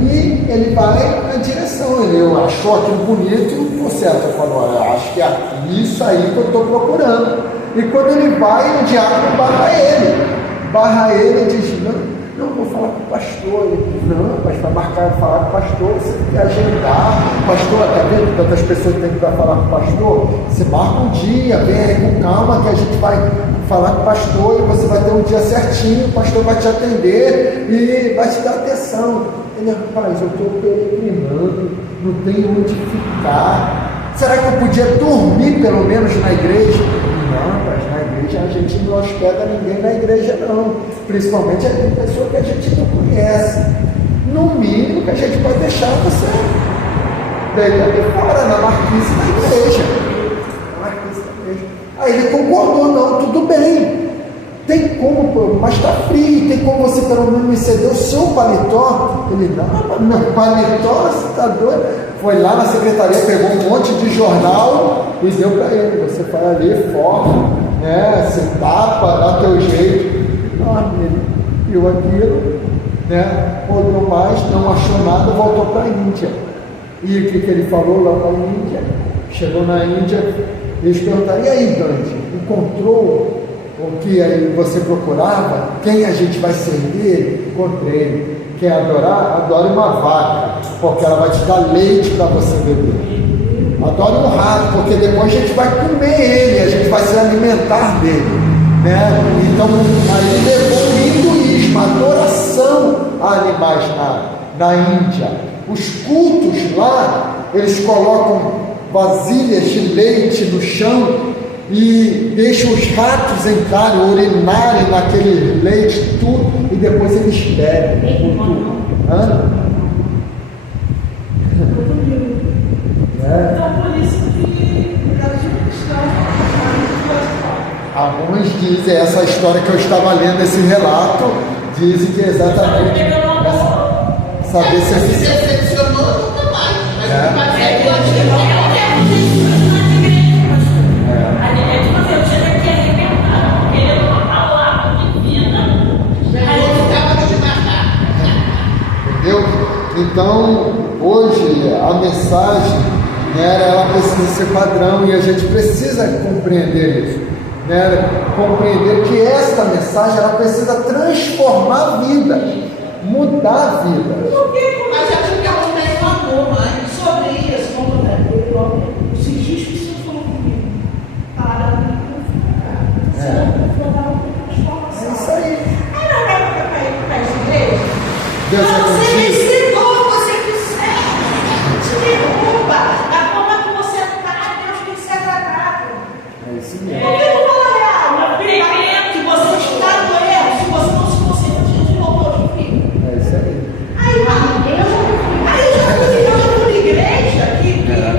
e ele vai na direção. Ele achou aquilo bonito e o certo falou: eu acho que é isso aí que eu estou procurando. E quando ele vai, o diácono barra ele e diz: não, vou falar com o pastor. Ele diz: não, mas vai marcar falar com o pastor, você tem que agendar. Pastor, está vendo quantas pessoas tem que falar com o pastor? Você marca um dia, vem aí com calma que a gente vai falar com o pastor e você vai ter um dia certinho, o pastor vai te atender e vai te dar atenção. Ele: rapaz, eu estou peregrinando, não tenho onde ficar. Será que eu podia dormir pelo menos na igreja? Não, mas na igreja a gente não hospeda ninguém na igreja não, principalmente a pessoa que a gente não conhece. No mínimo que a gente pode deixar você deitar de fora, na marquise da igreja. Aí ele concordou: não, tudo bem, tem como, mas está frio, tem como você pelo menos me ceder o seu paletó? Ele: não, meu paletó, você está doido? Foi lá na secretaria, pegou um monte de jornal e deu para ele. Você vai ali, forma, né? Se tapa, dá teu jeito. viu aquilo, né? Olhou mais, não achou nada, voltou para a Índia. E o que ele falou lá na Índia? Chegou na Índia, eles perguntaram: e aí, Gandhi, encontrou o que aí você procurava? Quem a gente vai servir? Encontrei. Quer adorar? Adore uma vaca, porque ela vai te dar leite para você beber. Adore um rato, porque depois a gente vai comer ele, a gente vai se alimentar dele, né? Então, aí levou o hinduísmo, a adoração a animais na Índia. Os cultos lá, eles colocam vasilhas de leite no chão e deixam os ratos entrarem, urinarem naquele leite, tudo, e depois eles bebem tudo. Então, por isso que cada cristão alguns dizem, essa história que eu estava lendo, esse relato, dizem que é exatamente saber se decepcionou nunca mais. Mas É. não vai ser entendeu? Então, hoje, a mensagem, né, ela precisa ser padrão e a gente precisa compreender isso, né? Compreender que esta mensagem, ela precisa transformar a vida, mudar a vida. Mas já tinha um mesmo amor, mãe. Sobre isso, como se diz que o Senhor falou comigo, para de me se não for dar uma transformação. É isso aí. Aí não é para as igrejas. Deus é Você contigo. ensinou, você quiser. Se derruba. Da forma que você está, Deus tem que ser agradado. É isso Por mesmo. que não fala real? Que você está no erro, se você não se concentra de voltou de filho. É isso aí. Aí eu já fui na igreja que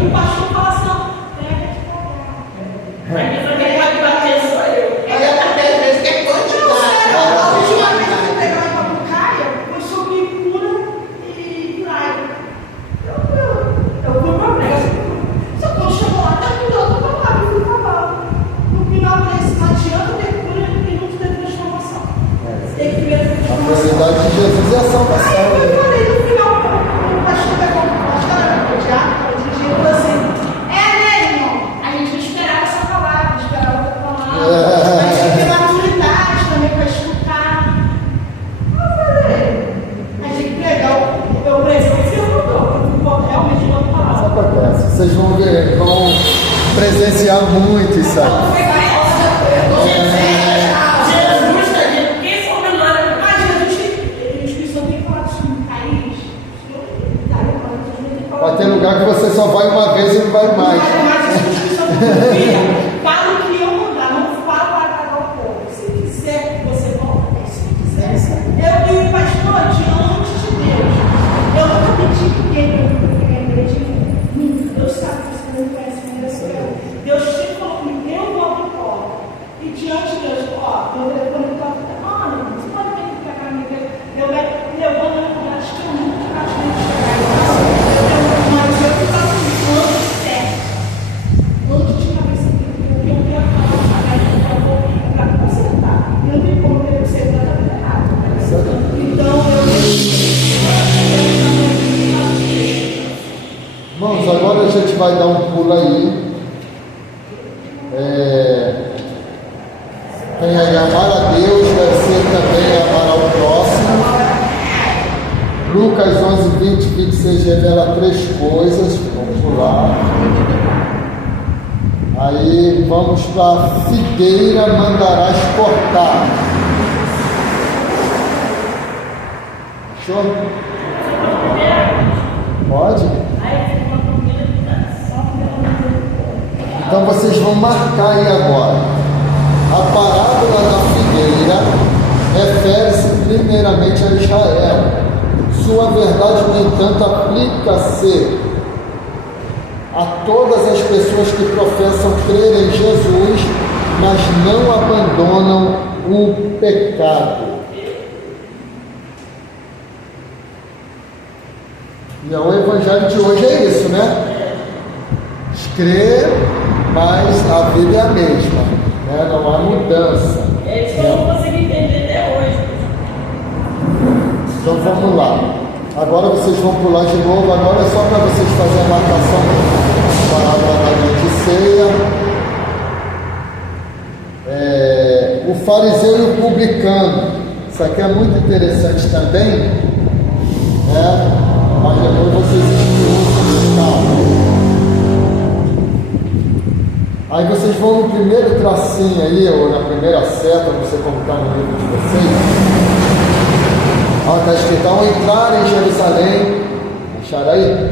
o pastor fala assim: não, pega de pagar. Quem vai bater sou eu. Aí até às vezes que é quantidade. A última vez que eu peguei uma papucaia foi sobre cura e praia. Eu fui pra pressa. Só que quando chegou lá, até que outro papai, eu fui cavalo. No final desse, não adianta ter cura e não ter transformação. Tem que ver a A transformação. prioridade de Jesus é a Aí salvação. eu Né? falei no final, o pastor pegou o diácono, o dirigente, e falou assim: né, irmão? A gente não esperava essa palavra, esperava outra palavra. A gente tem que ter maturidade também para escutar. Eu falei: a gente tem que pregar o presente e eu não realmente uma Isso palavra. acontece. Vocês vão ver, vão presenciar muito isso aí. Mas Jesus, o Espírito Santo tem que falar disso no país. Vai ter lugar que você só vai uma vez e não vai mais. Fala o que eu mandar, não fala para agradar o povo. Se quiser, você volta. Se não quiser, eu e o pastor, diante de Deus, eu nunca pedi ninguém para pegar a igreja. Deus sabe que você não conhece ainda. Deus sempre falou comigo: eu volto e volto. E diante de Deus, ó, meu telefone toca, você pode vir para cá, minha igreja. Eu levando a minha acho que eu nunca praticamente chegar. Mas eu ficava com certo. Antes de cabeça porque eu quero falar para consertar. E não tem como ter você exatamente errado. Então Irmãos, agora a gente vai dar um pulo aí. Tem aí amar a Deus, deve ser também amar ao próximo. Lucas 11, 20, 26 revela 3 coisas. Vamos pular. Aí vamos para a figueira mandarás cortar. Show? Pode? Então vocês vão marcar aí agora. A parábola da figueira refere-se primeiramente a Israel. Sua verdade, no entanto, aplica-se a todas as pessoas que professam crer em Jesus, mas não abandonam o pecado. E o evangelho de hoje é isso, né? Crer, mas a vida é a mesma, né? Não há mudança. É isso que eu não consegui entender até hoje. vamos lá. Agora vocês vão pular de novo. Agora é só para vocês fazerem a marcação da de ceia. O fariseu e o publicano. Isso aqui é muito interessante também, né? Mas depois vocês estudam. Aí vocês vão no primeiro tracinho aí, ou na primeira seta, não sei como está no livro de vocês. Está escrito: ao entrar em Jerusalém, acharam aí?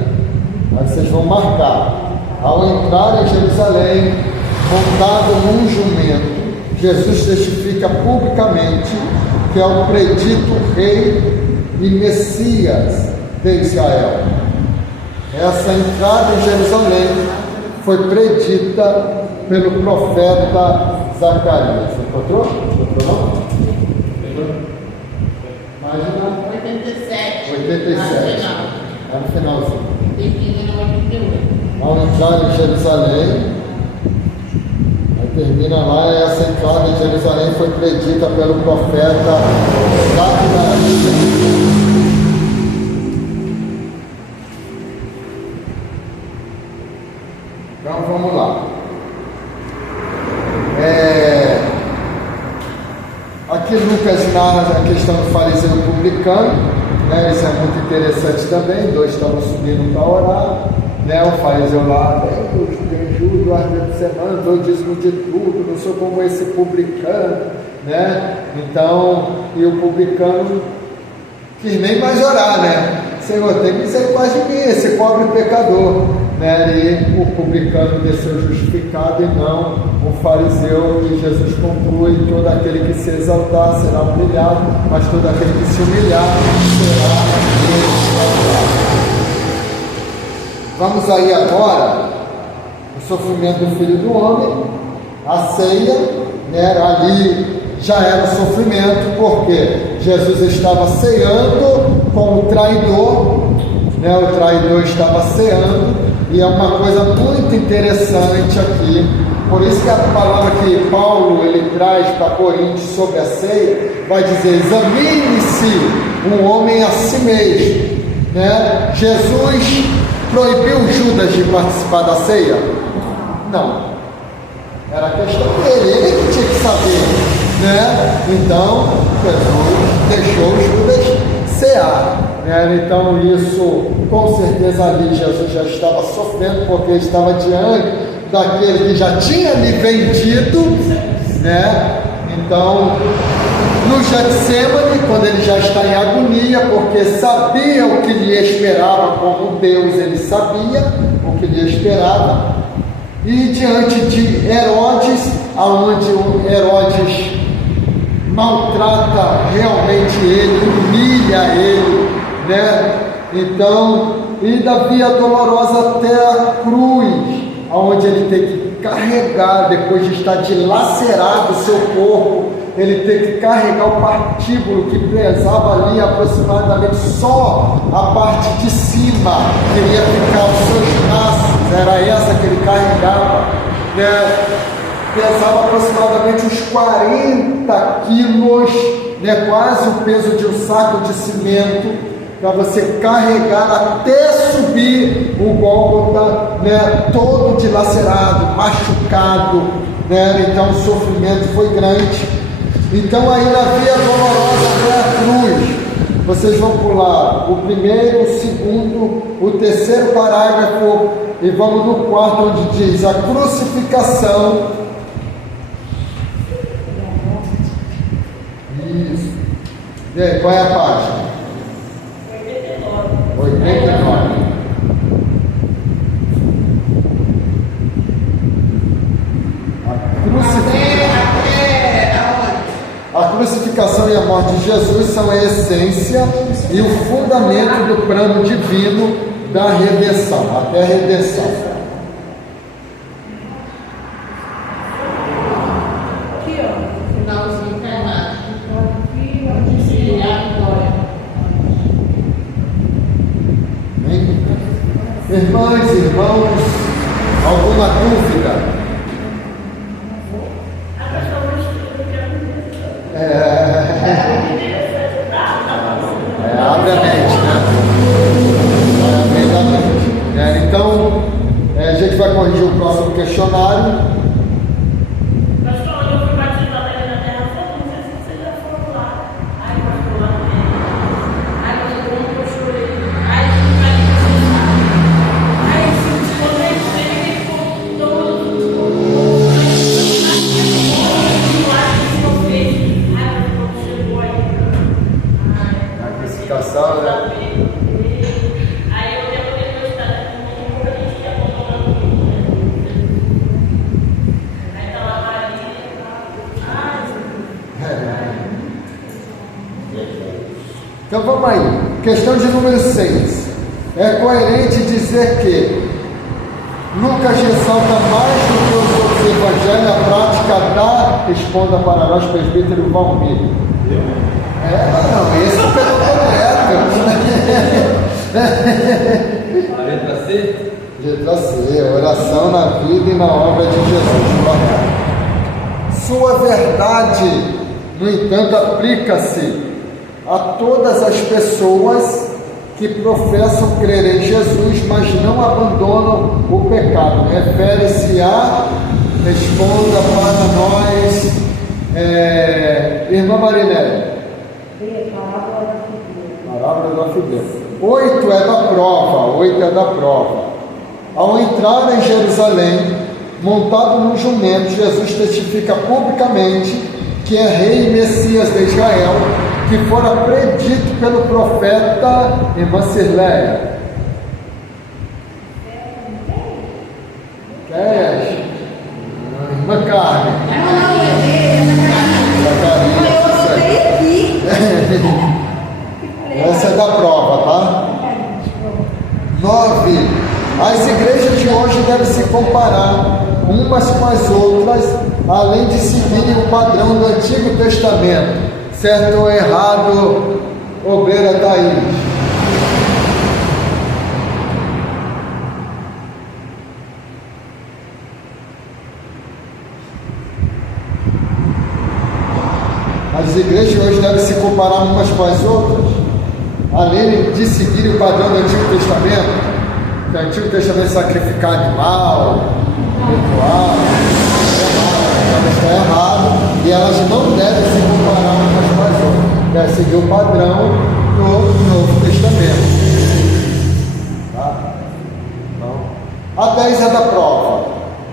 Aí vocês vão marcar. Ao entrar em Jerusalém, montado num jumento, Jesus testifica publicamente que é o predito rei e Messias de Israel. Essa entrada em Jerusalém foi predita pelo profeta Zacarias. Encontrou? Encontrou não? Página 87. É no finalzinho. Ao entrar em Jerusalém, aí termina lá, essa entrada em Jerusalém foi predita pelo profeta Zacarias. Então vamos lá. Aqui Lucas narra a questão do fariseu publicano, né? Isso é muito interessante também. Dois estavam subindo para orar, né? O fariseu lá, Deus, me ajuda, duas vezes por semana, dou dízimo de tudo, não sou como esse publicano, né? Então, e o publicano quis nem mais orar, né? Senhor, tem misericórdia de mim, esse pobre pecador, né? E o publicano desceu justificado e não o fariseu, que Jesus conclui: todo aquele que se exaltar será humilhado, mas todo aquele que se humilhar será exaltado. Vamos aí agora, o sofrimento do Filho do Homem, a ceia, né? Ali já era sofrimento, porque Jesus estava ceando com o traidor, né? O traidor estava ceando, e é uma coisa muito interessante aqui. Por isso que a palavra que Paulo ele traz para Coríntios sobre a ceia vai dizer: examine-se um homem a si mesmo, né? Jesus proibiu Judas de participar da ceia? Não. Era a questão dele, ele que tinha que saber, né? Então, Jesus deixou Judas cear, né? Então, isso, com certeza ali Jesus já estava sofrendo, porque estava diante daquele que já tinha lhe vendido, né? Então, no Getsemane, quando ele já está em agonia, porque sabia o que lhe esperava, como Deus, ele sabia o que lhe esperava, e diante de Herodes, aonde o Herodes maltrata realmente ele, humilha ele, né? Então, e da via dolorosa até a cruz, aonde ele tem que carregar, depois de estar dilacerado o seu corpo, ele tem que carregar o partíbulo que pesava ali aproximadamente só a parte de cima, que ia ficar os seus braços, era essa que ele carregava, né? Pesava aproximadamente uns 40 quilos, né? Quase o peso de um saco de cimento, para você carregar até subir o Gólgota, né? Todo dilacerado, machucado, né? Então o sofrimento foi grande. Então aí na via dolorosa até a cruz, vocês vão pular o primeiro, o segundo, o terceiro parágrafo e vamos no quarto, onde diz a crucificação. Isso. E aí, qual é a página? 89. A crucificação e a morte de Jesus são a essência e o fundamento do plano divino da redenção, até a redenção. Aqui, ó, finalzinho encarnado. Onde se é a vitória. Irmãs e irmãos, alguma dúvida? Abre a questionário. Mas quando eu fui batizada ali na Terra Santa, não sei se vocês já foram lá. Ai, pastor, lá dentro. Ai, mas como eu chorei. Ai, fica ali, vocês sabem. Ai, se vocês têm que todo A classificação, né? aí eu devo ter gostado como a gente ia abandonando tudo, né? Aí tá lá Maria, Então vamos aí. Questão de número 6. É coerente dizer que Lucas ressalta mais do que os outros evangelhos a prática da responda para nós, presbítero Valmir. Não, esse é o correto. Letra C? Letra C, oração na vida e na obra de Jesus. Sua verdade, no entanto, aplica-se a todas as pessoas que professam crer em Jesus, mas não abandonam o pecado. Refere-se a, responda para nós, irmã Marinelli. Parábola da figueira. 8 é da prova, 8 é da prova. Ao entrar em Jerusalém, montado num jumento, Jesus testifica publicamente que é rei e Messias de Israel, que fora predito pelo profeta irmã Cirleia. Quem é? Irmã Carmen. Essa é da prova, tá? 9. As igrejas de hoje devem se comparar umas com as outras, além de seguirem o padrão do Antigo Testamento. Certo ou errado, obreira Thaís? As igrejas hoje devem se comparar umas com as outras, além de seguir o padrão do Antigo Testamento. O Antigo Testamento sacrificar animal, ritual, elas estão erradas e elas não devem se comparar umas com as outras. Devem seguir o padrão do Novo Testamento. Tá? Então, a 10 é da prova.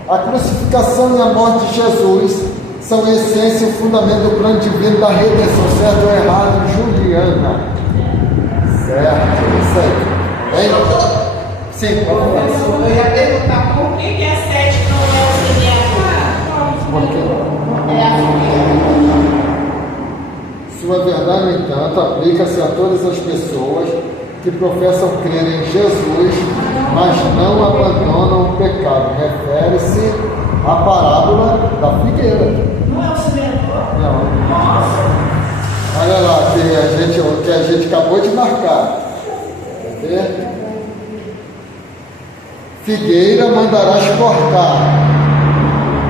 A crucificação e a morte de Jesus são a essência e o fundamento do plano divino da redenção. Certo ou errado, Juliana? Certo, isso aí. Bem? Sim, vamos lá. Eu ia perguntar por que a 7 não é o semeador? É a figueira. Sua verdade, no entanto, aplica-se a todas as pessoas que professam crer em Jesus, mas não abandonam o pecado. Refere-se à parábola da figueira. não é o semeador? Não. Nossa! Olha lá, que a gente acabou de marcar. Quer ver? Figueira mandarás cortar.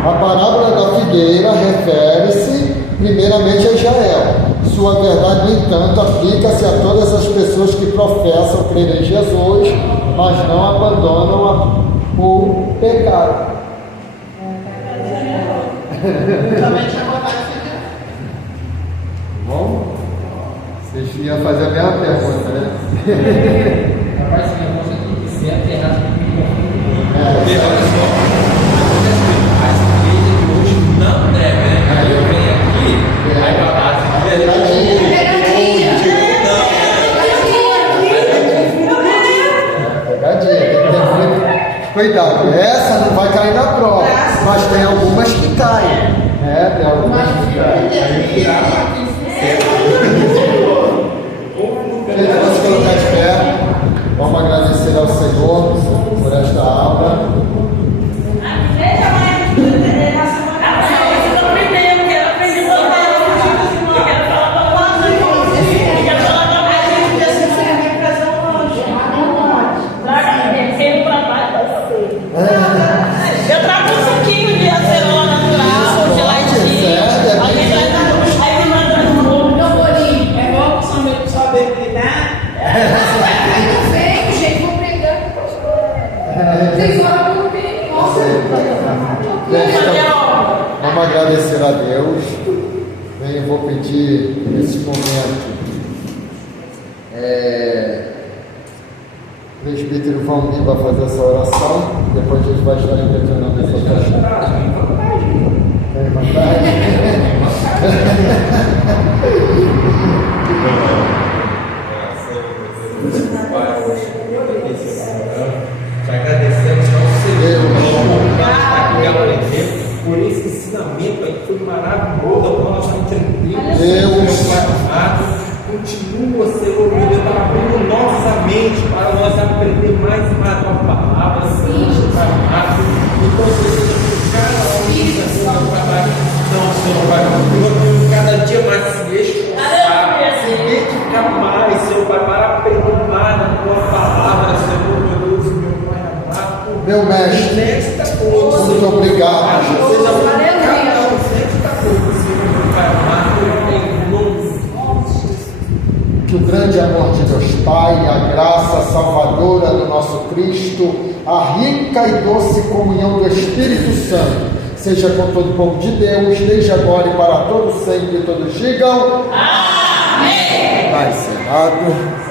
A parábola da figueira refere-se primeiramente a Israel. Sua verdade, no entanto, aplica-se a todas as pessoas que professam crer em Jesus, mas não abandonam o pecado. Também tinha botado semeador. Bom? Vocês iam fazer a mesma pergunta, né? Rapaz, esse negócio aqui de certo e errado me confunde. É. Porque, olha só, as igrejas de hoje não devem, né? Aí eu venho aqui, aí eu as igrejas de hoje. Pegadinha. Cuidado, essa não vai cair na prova, mas tem algumas que caem. Tem algumas que caem. Gente, vamos colocar de pé. Vamos agradecer ao Senhor por esta aula. Veja mais, na semana passada, eu aprendi, eu quero aprender a falar, eu quero falar para o anjo, eu quero falar para a gente, assim, você vai trazer um anjo. Sendo para baixo, eu trago um suquinho de acerola natural, de leitinho, aí me manda vou pedir nesse momento. O presbítero Valmir vai fazer essa oração, depois a gente vai estar implementando essa oração. Tem vantagem? Te agradecemos ao Senhor por esse ensinamento aí que foi maravilhoso, a nossa entrevista. Deus. Continua, Senhor, meu Deus, abrindo nossa mente para nós aprender mais e mais com a palavra, Senhor, então, Senhor, cada um trabalho, não, Senhor, Pai, cada dia mais se esforçar, se dedicar mais, Senhor, Pai, para aprender mais da tua palavra, Senhor, meu Deus, meu Pai amado. Meu mestre, Nesta coisa, muito Senhor, obrigado, Jesus. Seja cada um nesta coisa, Senhor, meu Pai amado, em nome. Que o grande amor de Deus Pai, a graça salvadora do nosso Cristo, a rica e doce comunhão do Espírito Santo, seja com todo o povo de Deus, desde agora e para todos sempre, todos digam amém. Vai, Senado.